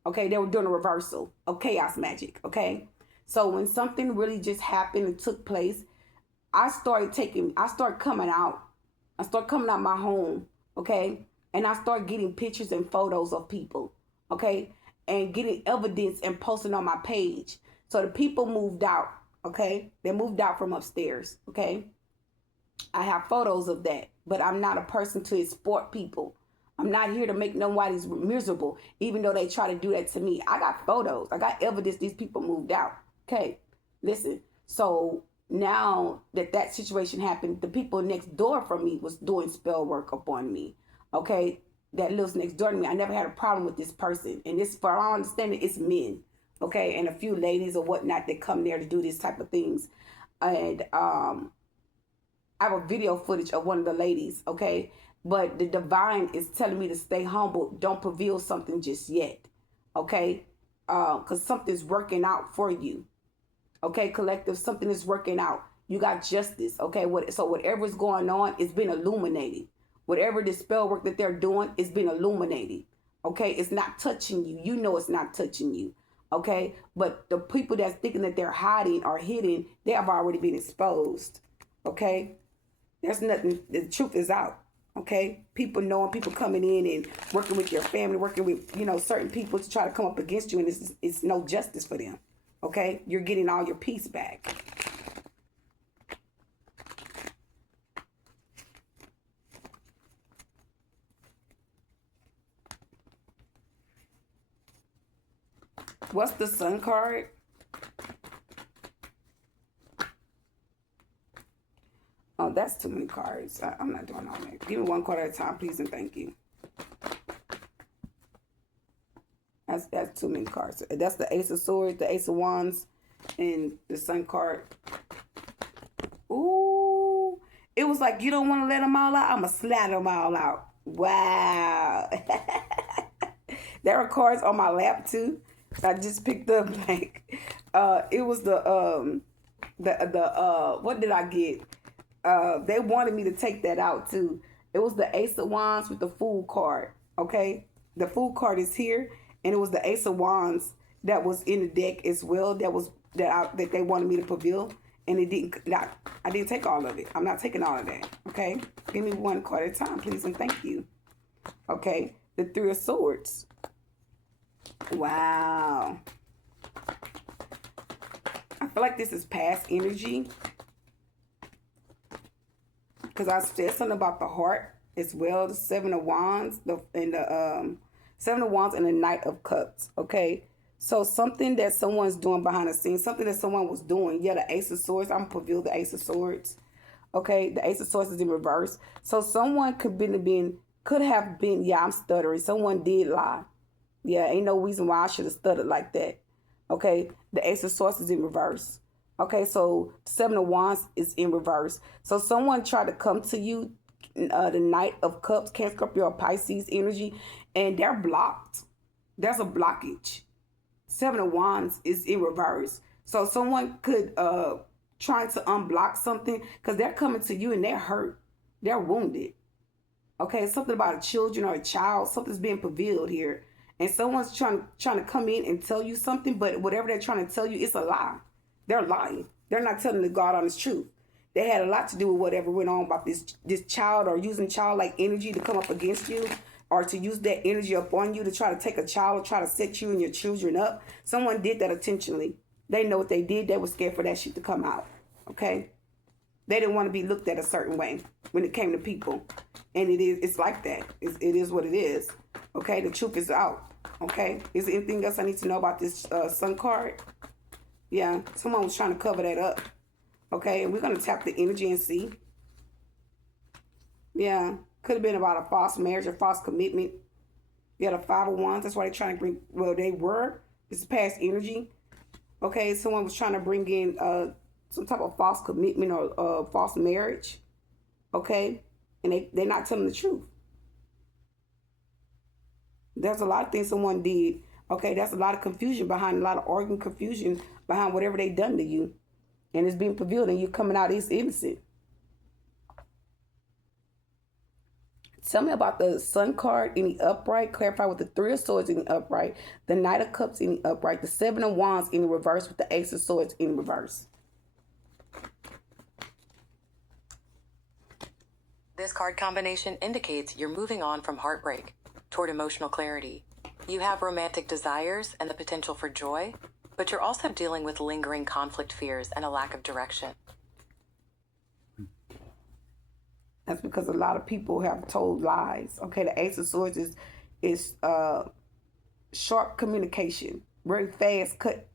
Okay, they were doing a reversal of chaos magic. Okay, so when something really just happened and took place, I started coming out. I started coming out my home. Okay, and I started getting pictures and photos of people. Okay, and getting evidence and posting on my page. So the people moved out. Okay, they moved out from upstairs. Okay, I have photos of that, but I'm not a person to export people. I'm not here to make nobody's miserable, even though they try to do that to me. I got photos. I got evidence these people moved out. Okay, listen. So now that situation happened, the people next door from me was doing spell work upon me. Okay, that lives next door to me. I never had a problem with this person, and this, for our understanding, it's men. Okay, and a few ladies or whatnot that come there to do this type of things. And I have a video footage of one of the ladies, okay? But the divine is telling me to stay humble. Don't reveal something just yet, okay? Because something's working out for you, okay? Collective, something is working out. You got justice, okay? So whatever's going on, it's been illuminated. Whatever the spell work that they're doing, it's been illuminated, okay? It's not touching you. You know it's not touching you. Okay, but the people that's thinking that they're hiding or hidden, they have already been exposed. Okay, there's nothing. The truth is out. Okay, people knowing, people coming in and working with your family, working with certain people to try to come up against you, and it's no justice for them. Okay, you're getting all your peace back. What's the Sun card? Oh, that's too many cards. I'm not doing all that. Give me one card at a time, please, and thank you. That's too many cards. That's the Ace of Swords, the Ace of Wands, and the Sun card. Ooh. It was like, you don't want to let them all out? I'm going to slap them all out. Wow. There are cards on my lap, too. I just picked up, like, it was the what did I get? They wanted me to take that out too. It was the Ace of Wands with the Fool card. Okay, the Fool card is here, and it was the Ace of Wands that was in the deck as well. That they wanted me to reveal, and I didn't take all of it. I'm not taking all of that. Okay, give me one card at a time, please, and thank you. Okay, the Three of Swords. Wow. I feel like this is past energy, because I said something about the heart as well. The Seven of Wands, the Seven of Wands and the Knight of Cups. Okay, so something that someone's doing behind the scenes, something that someone was doing. Yeah, the Ace of Swords. I'm gonna reveal the Ace of Swords. Okay, the Ace of Swords is in reverse. So someone could have been. Yeah, I'm stuttering. Someone did lie. Yeah, ain't no reason why I should have stuttered like that. Okay, the Ace of Swords is in reverse. Okay, so Seven of Wands is in reverse. So someone tried to come to you, the Knight of Cups, Cancer, Scorpio, or Pisces energy, and they're blocked. There's a blockage. Seven of Wands is in reverse. So someone could try to unblock something, because they're coming to you and they're hurt. They're wounded. Okay, something about a children or a child. Something's being revealed here. and someone's trying to come in and tell you something, but whatever they're trying to tell you, it's a lie. They're lying. They're not telling the God honest truth. They had a lot to do with whatever went on about this child, or using childlike energy to come up against you, or to use that energy upon you to try to take a child or try to set you and your children up. Someone did that intentionally. They know what they did. They were scared for that shit to come out. Okay? They didn't want to be looked at a certain way when it came to people. And it's like that. It is what it is. Okay? The truth is out. Okay? Is there anything else I need to know about this sun card? Yeah. Someone was trying to cover that up. Okay? And we're going to tap the energy and see. Yeah. Could have been about a false marriage or false commitment. You had a 5 of Wands. That's why they're trying to bring, well, they were. This is past energy. Okay? Someone was trying to bring in some type of false commitment or false marriage. Okay? And they're not telling the truth. There's a lot of things someone did. Okay? There's a lot of confusion behind, a lot of arguing, confusion behind whatever they done to you. And it's being revealed and you're coming out as innocent. Tell me about the Sun card in the upright. Clarify with the 3 of Swords in the upright. The Knight of Cups in the upright. The 7 of Wands in the reverse with the Ace of Swords in reverse. This card combination indicates you're moving on from heartbreak toward emotional clarity. You have romantic desires and the potential for joy, but you're also dealing with lingering conflict fears and a lack of direction. That's because a lot of people have told lies. Okay, the Ace of Swords is sharp communication, very fast, cut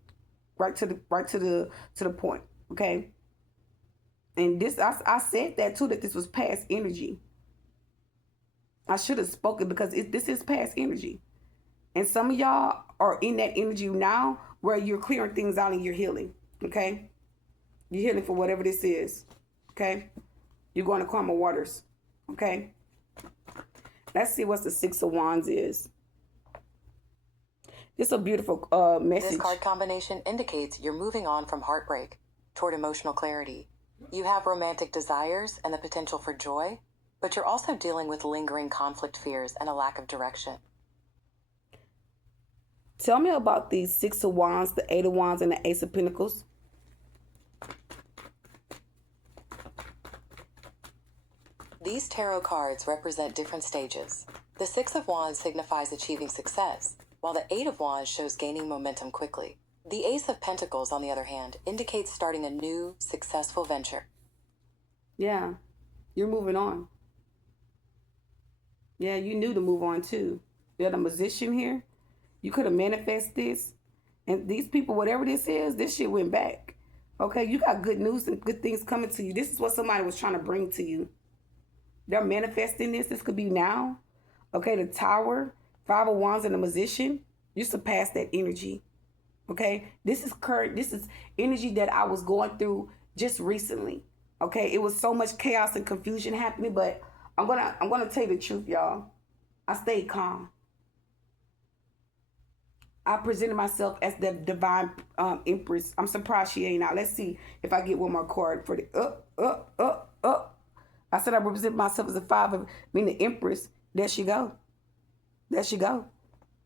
right to the point. Okay, and this I said that too, that this was past energy. I should have spoken because this is past energy, and some of y'all are in that energy now where you're clearing things out and you're healing. Okay, you're healing for whatever this is. Okay. You're going to calmer waters. Okay? Let's see what the 6 of Wands is. This is a beautiful message. This card combination indicates you're moving on from heartbreak toward emotional clarity. You have romantic desires and the potential for joy, but you're also dealing with lingering conflict fears and a lack of direction. Tell me about these 6 of Wands, the 8 of Wands, and the Ace of Pentacles. These tarot cards represent different stages. The 6 of Wands signifies achieving success, while the 8 of Wands shows gaining momentum quickly. The Ace of Pentacles, on the other hand, indicates starting a new, successful venture. Yeah, you're moving on. Yeah, you knew to move on too. You're the Magician here. You could have manifested this. And these people, whatever this is, this shit went back. Okay, you got good news and good things coming to you. This is what somebody was trying to bring to you. They're manifesting this. This could be now. Okay, the Tower, 5 of Wands, and the Magician. You surpass that energy. Okay, this is current. This is energy that I was going through just recently. Okay, it was so much chaos and confusion happening, but I'm gonna tell you the truth, y'all. I stayed calm. I presented myself as the divine empress. I'm surprised she ain't out. Let's see if I get one more card for the I said I represent myself as a 5 of, meaning the empress. There she go. There she go.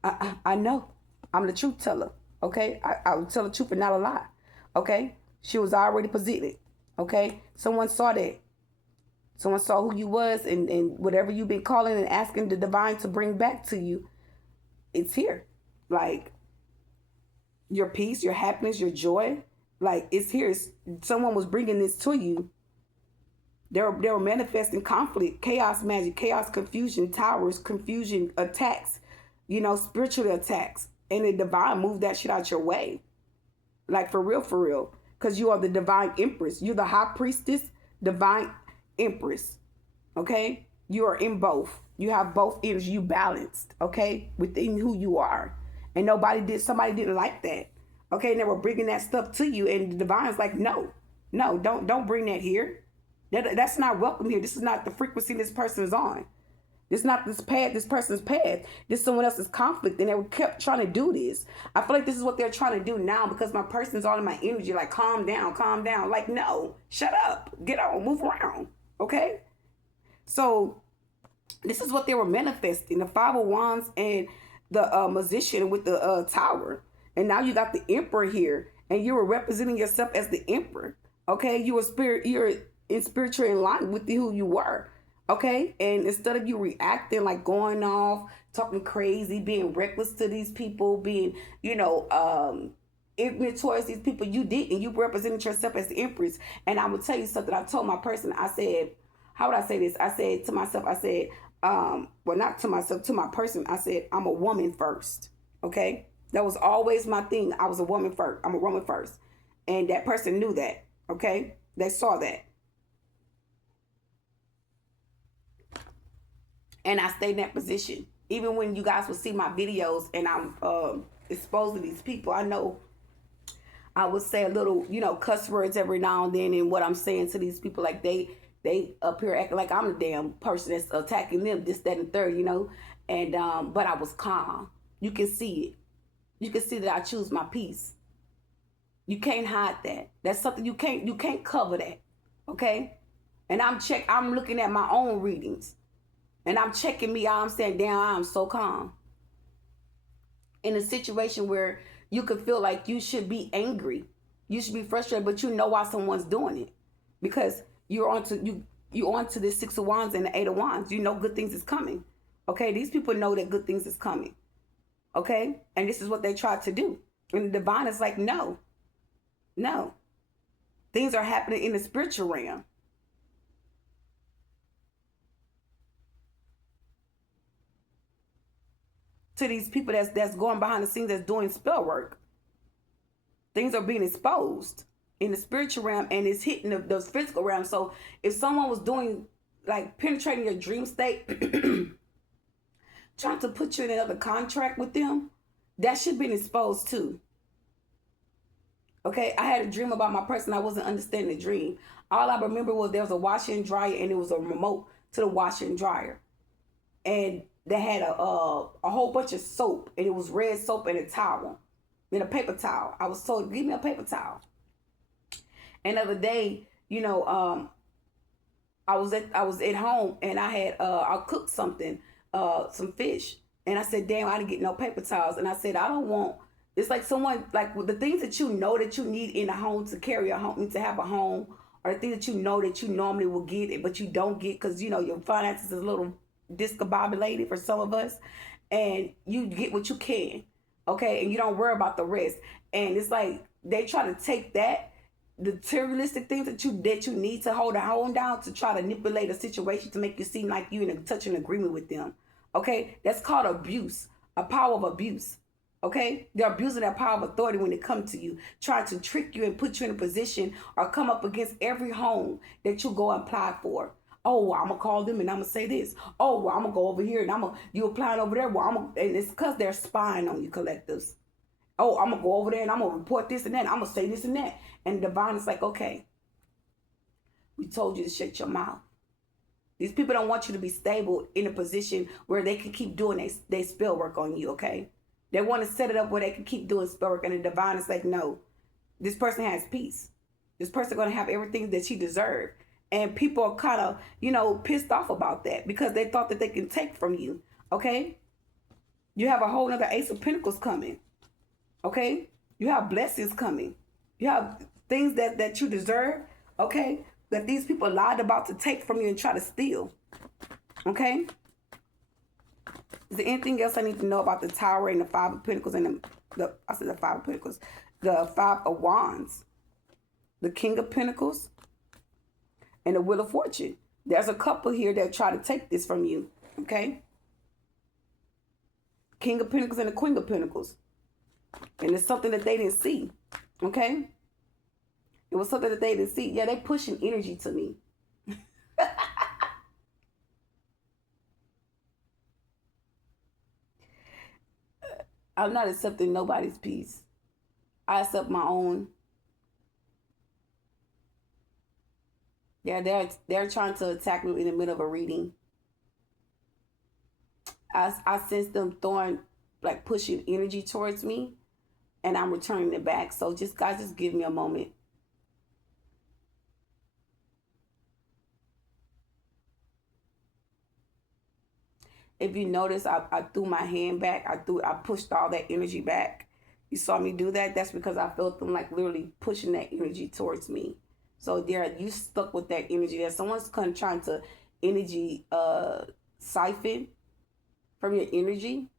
I know. I'm the truth teller. Okay? I will tell the truth and not a lie. Okay? She was already presented. Okay? Someone saw that. Someone saw who you was and whatever you've been calling and asking the divine to bring back to you. It's here. Like, your peace, your happiness, your joy. Like, it's here. Someone was bringing this to you. They were manifesting conflict, chaos magic, chaos, confusion, towers, confusion, attacks, spiritual attacks. And the divine moved that shit out your way. Like, for real. Because you are the divine empress. You're the high priestess, divine empress. Okay? You are in both. You have both energy. You balanced, okay? Within who you are. And somebody didn't like that. Okay? And they were bringing that stuff to you. And the divine's like, no, don't bring that here. That's not welcome here. This is not the frequency this person is on. This is not this person's path. This is someone else's conflict. And they kept trying to do this. I feel like this is what they're trying to do now because my person's all in my energy. Like, calm down. Like, no, shut up. Get on, move around. Okay? So, this is what they were manifesting. The 5 of Wands and the musician with the tower, and now you got the emperor here, and you were representing yourself as the emperor. Okay, you were you're in spiritual alignment with who you were. Okay, and instead of you reacting like going off, talking crazy, being reckless to these people, being ignorant towards these people, you didn't. You represented yourself as the empress. And I will tell you something. I told my person. I said, how would I say this? I said to myself. I said, well, not to myself, to my person. I said, I'm a woman first. Okay, that was always my thing. I was a woman first. I'm a woman first, and that person knew that. Okay, they saw that. And I stayed in that position. Even when you guys will see my videos and I'm exposing these people, I know I would say a little, cuss words every now and then, and what I'm saying to these people, like they up here acting like I'm the damn person that's attacking them, this, that, and third, And but I was calm. You can see it. You can see that I choose my peace. You can't hide that. That's something you can't cover that. Okay? And I'm looking at my own readings. And I'm checking me out. I'm saying, damn, I'm so calm. In a situation where you could feel like you should be angry, you should be frustrated, but you know why someone's doing it. Because you're onto this Six of Wands and the Eight of Wands. You know good things is coming. Okay? These people know that good things is coming. Okay? And this is what they tried to do. And the divine is like, no. No. Things are happening in the spiritual realm. To these people that's going behind the scenes, that's doing spell work. Things are being exposed in the spiritual realm, and it's hitting the physical realm. So if someone was doing, like, penetrating your dream state, trying to put you in another contract with them, that should be exposed too. Okay, I had a dream about my person. I wasn't understanding the dream. All I remember was there was a washer and dryer, and it was a remote to the washer and dryer. And they had a whole bunch of soap, and it was red soap and a towel, and a paper towel. I was told, give me a paper towel. And the other day, I was at home, and I had I cooked something, some fish, and I said, damn, I didn't get no paper towels. And I said, I don't want. It's like someone, like, the things that you know that you need in a home to carry a home, to have a home, or the things that you know that you normally will get, but you don't get because your finances is a little discombobulated for some of us, and you get what you can, okay, and you don't worry about the rest. And it's like they try to take that, the materialistic things that you need to hold a home down, to try to manipulate a situation to make you seem like you in touch and agreement with them. Okay, that's called abuse, a power of abuse. Okay, they're abusing their power of authority when it comes to you, trying to trick you and put you in a position or come up against every home that you go and apply for. Oh, well, I'm gonna call them and I'm gonna say this. Oh, well, I'm gonna go over here and you applying over there. Well, and it's because they're spying on you, collectives. Oh, I'm gonna go over there and I'm gonna report this and that. I'm gonna say this and that. And the divine is like, okay, we told you to shut your mouth. These people don't want you to be stable in a position where they can keep doing their spell work on you. Okay, they want to set it up where they can keep doing spell work, and the divine is like, no, this person has peace. This person gonna have everything that she deserved. And people are kind of, pissed off about that because they thought that they can take from you. Okay? You have a whole other Ace of Pentacles coming. Okay? You have blessings coming. You have things that you deserve. Okay? That these people lied about to take from you and try to steal. Okay? Is there anything else I need to know about the Tower and the Five of Pentacles and the Five of Pentacles? The Five of Wands. The King of Pentacles. And the Wheel of Fortune. There's a couple here that try to take this from you. Okay? King of Pentacles and the Queen of Pentacles. And it's something that they didn't see. Okay? It was something that they didn't see. Yeah, they pushing energy to me. I'm not accepting nobody's peace. I accept my own. Yeah, they're trying to attack me in the middle of a reading. I sense them throwing, like, pushing energy towards me, and I'm returning it back. So guys, just give me a moment. If you notice, I threw my hand back. I pushed all that energy back. You saw me do that. That's because I felt them like literally pushing that energy towards me. So there, you stuck with that energy. That someone's kind of trying to energy siphon from your energy.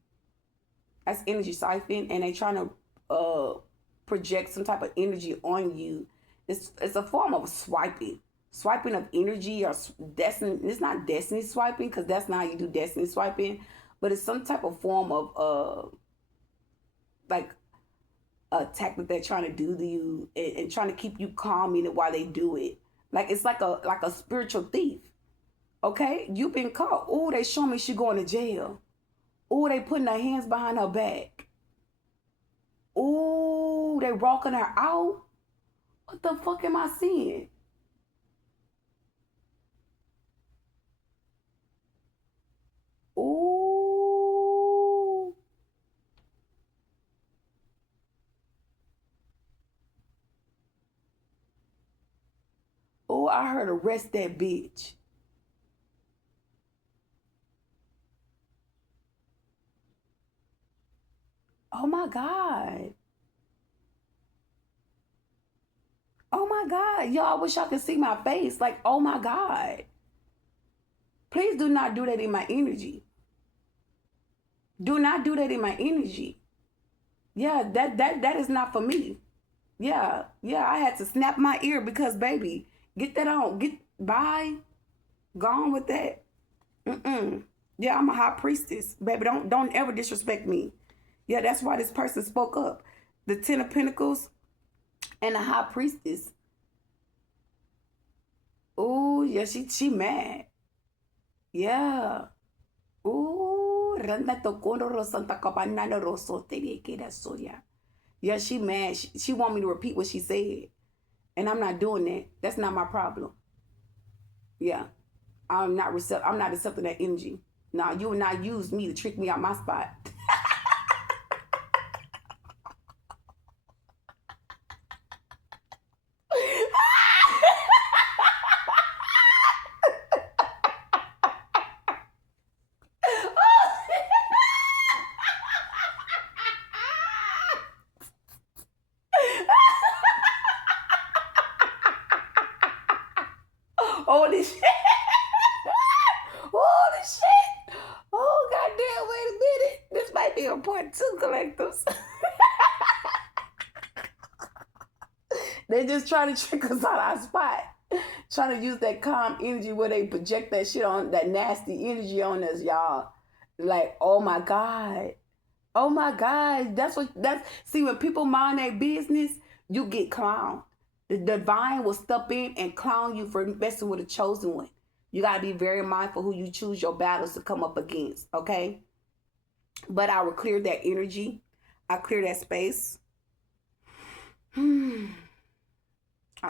That's energy siphon, and they trying to project some type of energy on you. It's a form of swiping of energy or destiny. It's not destiny swiping because that's not how you do destiny swiping, but it's some type of form of like a tactic they're trying to do to you, and trying to keep you calm in it while they do it. Like it's like a spiritual thief. Okay, you've been caught. Oh, they show me she going to jail. Oh, they putting their hands behind her back. Oh, they walking her out. What the fuck am I seeing? Oh, oh, I heard arrest that bitch. Oh my God. Oh my God. Y'all, I wish y'all could see my face. Like, oh my God. Please do not do that in my energy. Do not do that in my energy. Yeah, that is not for me. Yeah, yeah, I had to snap my ear because baby, get that on. Get bye. Gone with that. Mm-mm. Yeah, I'm a high priestess. Baby, don't ever disrespect me. Yeah, that's why this person spoke up. The Ten of Pentacles and the high priestess. Oh, yeah, she mad. Yeah. Oh, randa tokondo ro santa cabanana rosso te que da soya. Yeah, she mad. She want me to repeat what she said. And I'm not doing that. That's not my problem. Yeah. I'm not accepting that energy. Nah, you will not use me to trick me out my spot. Holy shit. Holy shit. Oh, goddamn, wait a minute. This might be a part two, collectors. They just trying to trick us out our spot. Trying to use that calm energy where they project that shit on, that nasty energy on us, y'all. Like, oh my God. Oh my God. See, when people mind their business, you get clowned. The divine will step in and clown you for messing with a chosen one. You got to be very mindful who you choose your battles to come up against, okay? But I will clear that energy. I clear that space. I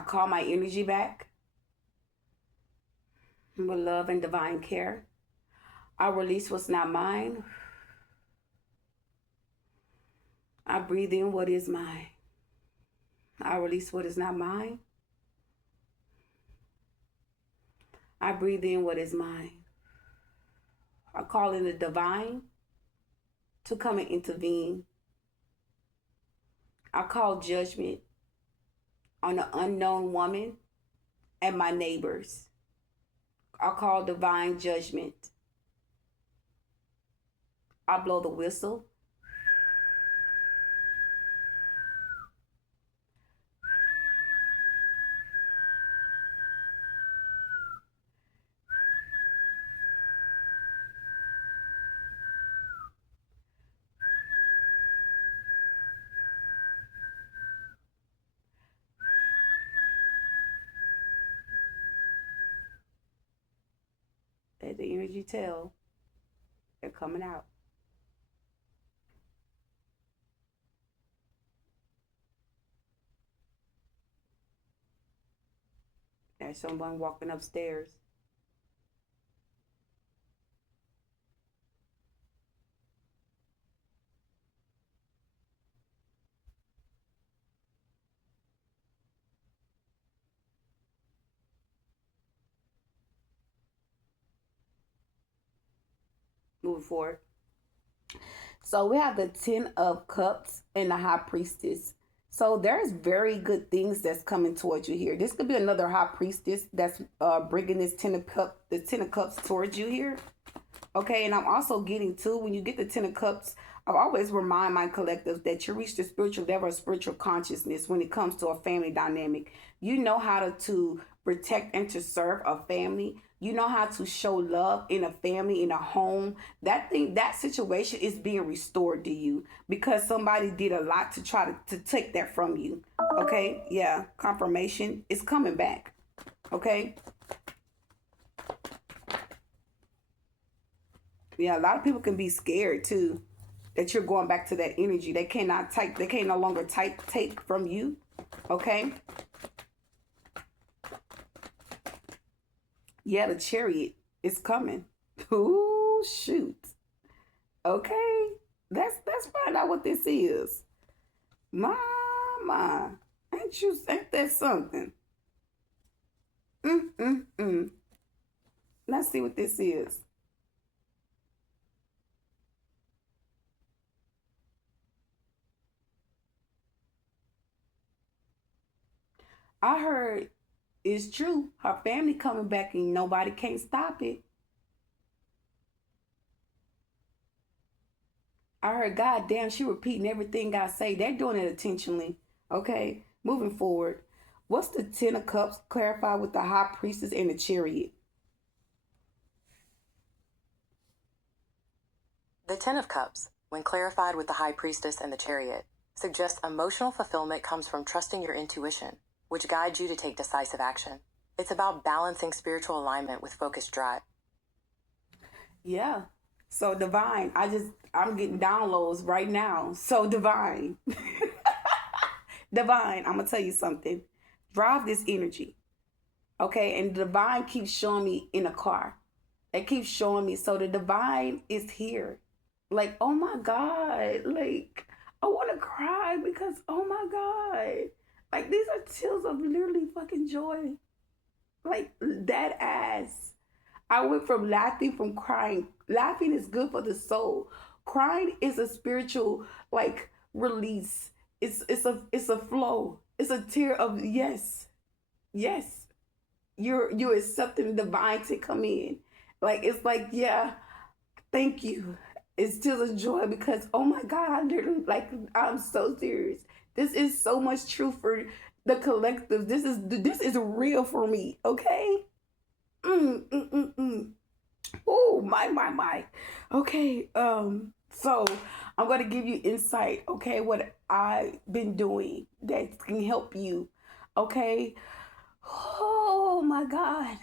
call my energy back with love and divine care. I release what's not mine. I breathe in what is mine. I release what is not mine. I breathe in what is mine. I call in the divine to come and intervene. I call judgment on the unknown woman and my neighbors. I call divine judgment. I blow the whistle. Let the energy tell they're coming out. There's someone walking upstairs. moving forward. So we have the Ten of Cups and the High Priestess. So there's very good things that's coming towards you here. This could be another High Priestess that's bringing this the Ten of Cups towards you here. Okay, and I'm also getting too, when you get the Ten of Cups, I always remind my collectives that you reach the spiritual level of spiritual consciousness when it comes to a family dynamic. You know how to protect and to serve a family. You know how to show love in a family, in a home. That situation is being restored to you because somebody did a lot to try to take that from you. Okay, yeah, confirmation is coming back. Okay. Yeah, a lot of people can be scared too that you're going back to that energy. They cannot take, they can no longer take from you. Okay. Yeah, the Chariot is coming. Ooh, shoot. Okay. Let's find out what this is. My. Ain't that something? Let's see what this is. I heard it's true. Her family coming back and nobody can't stop it. I heard, God damn, she repeating everything I say. They're doing it intentionally. Okay, moving forward. What's the Ten of Cups clarified with the High Priestess and the Chariot? The Ten of Cups, when clarified with the High Priestess and the Chariot, suggests emotional fulfillment comes from trusting your intuition, which guides you to take decisive action. It's about balancing spiritual alignment with focused drive. Yeah. So divine, I'm getting downloads right now. So divine. Divine, I'm gonna tell you something. Drive this energy. Okay, and the divine keeps showing me in a car. It keeps showing me. So the divine is here. Like, oh my God. Like, I wanna cry because oh my God. Like, these are tears of literally fucking joy. Like, that ass. I went from laughing, from crying. Laughing is good for the soul. Crying is a spiritual, like, release. It's a flow. It's a tear of yes. Yes. You're accepting the divine to come in. Like, it's like, yeah, thank you. It's tears of joy because oh my God, I literally, like, I'm so serious. This is so much truth for the collective. This is real for me. Okay. Oh my. Okay. So I'm going to give you insight. Okay, what I've been doing that can help you. Okay. Oh my God.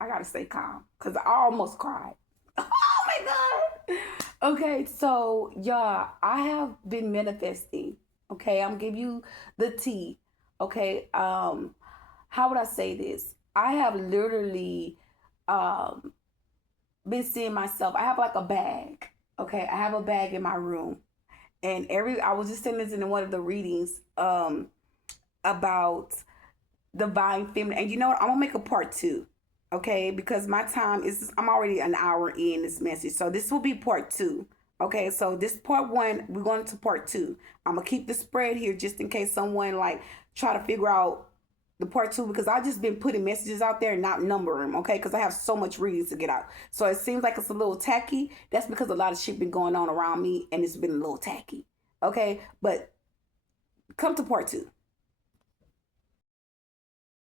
I gotta stay calm because I almost cried. Oh my God. Okay, so yeah, I have been manifesting. Okay, I'm gonna give you the tea. Okay, how would I say this? I have literally been seeing myself. I have like a bag. Okay, I have a bag in my room, and I was just saying this in one of the readings about divine feminine. And you know what? I'm gonna make a part 2. Okay, because my time is, I'm already an hour in this message, so this will be part 2. Okay, so this part 1, we're going to part 2. I'm gonna keep the spread here just in case someone like try to figure out the part 2, because I just been putting messages out there and not number them. Okay, because I have so much readings to get out, so it seems like it's a little tacky. That's because a lot of shit been going on around me and it's been a little tacky. Okay, but come to part 2.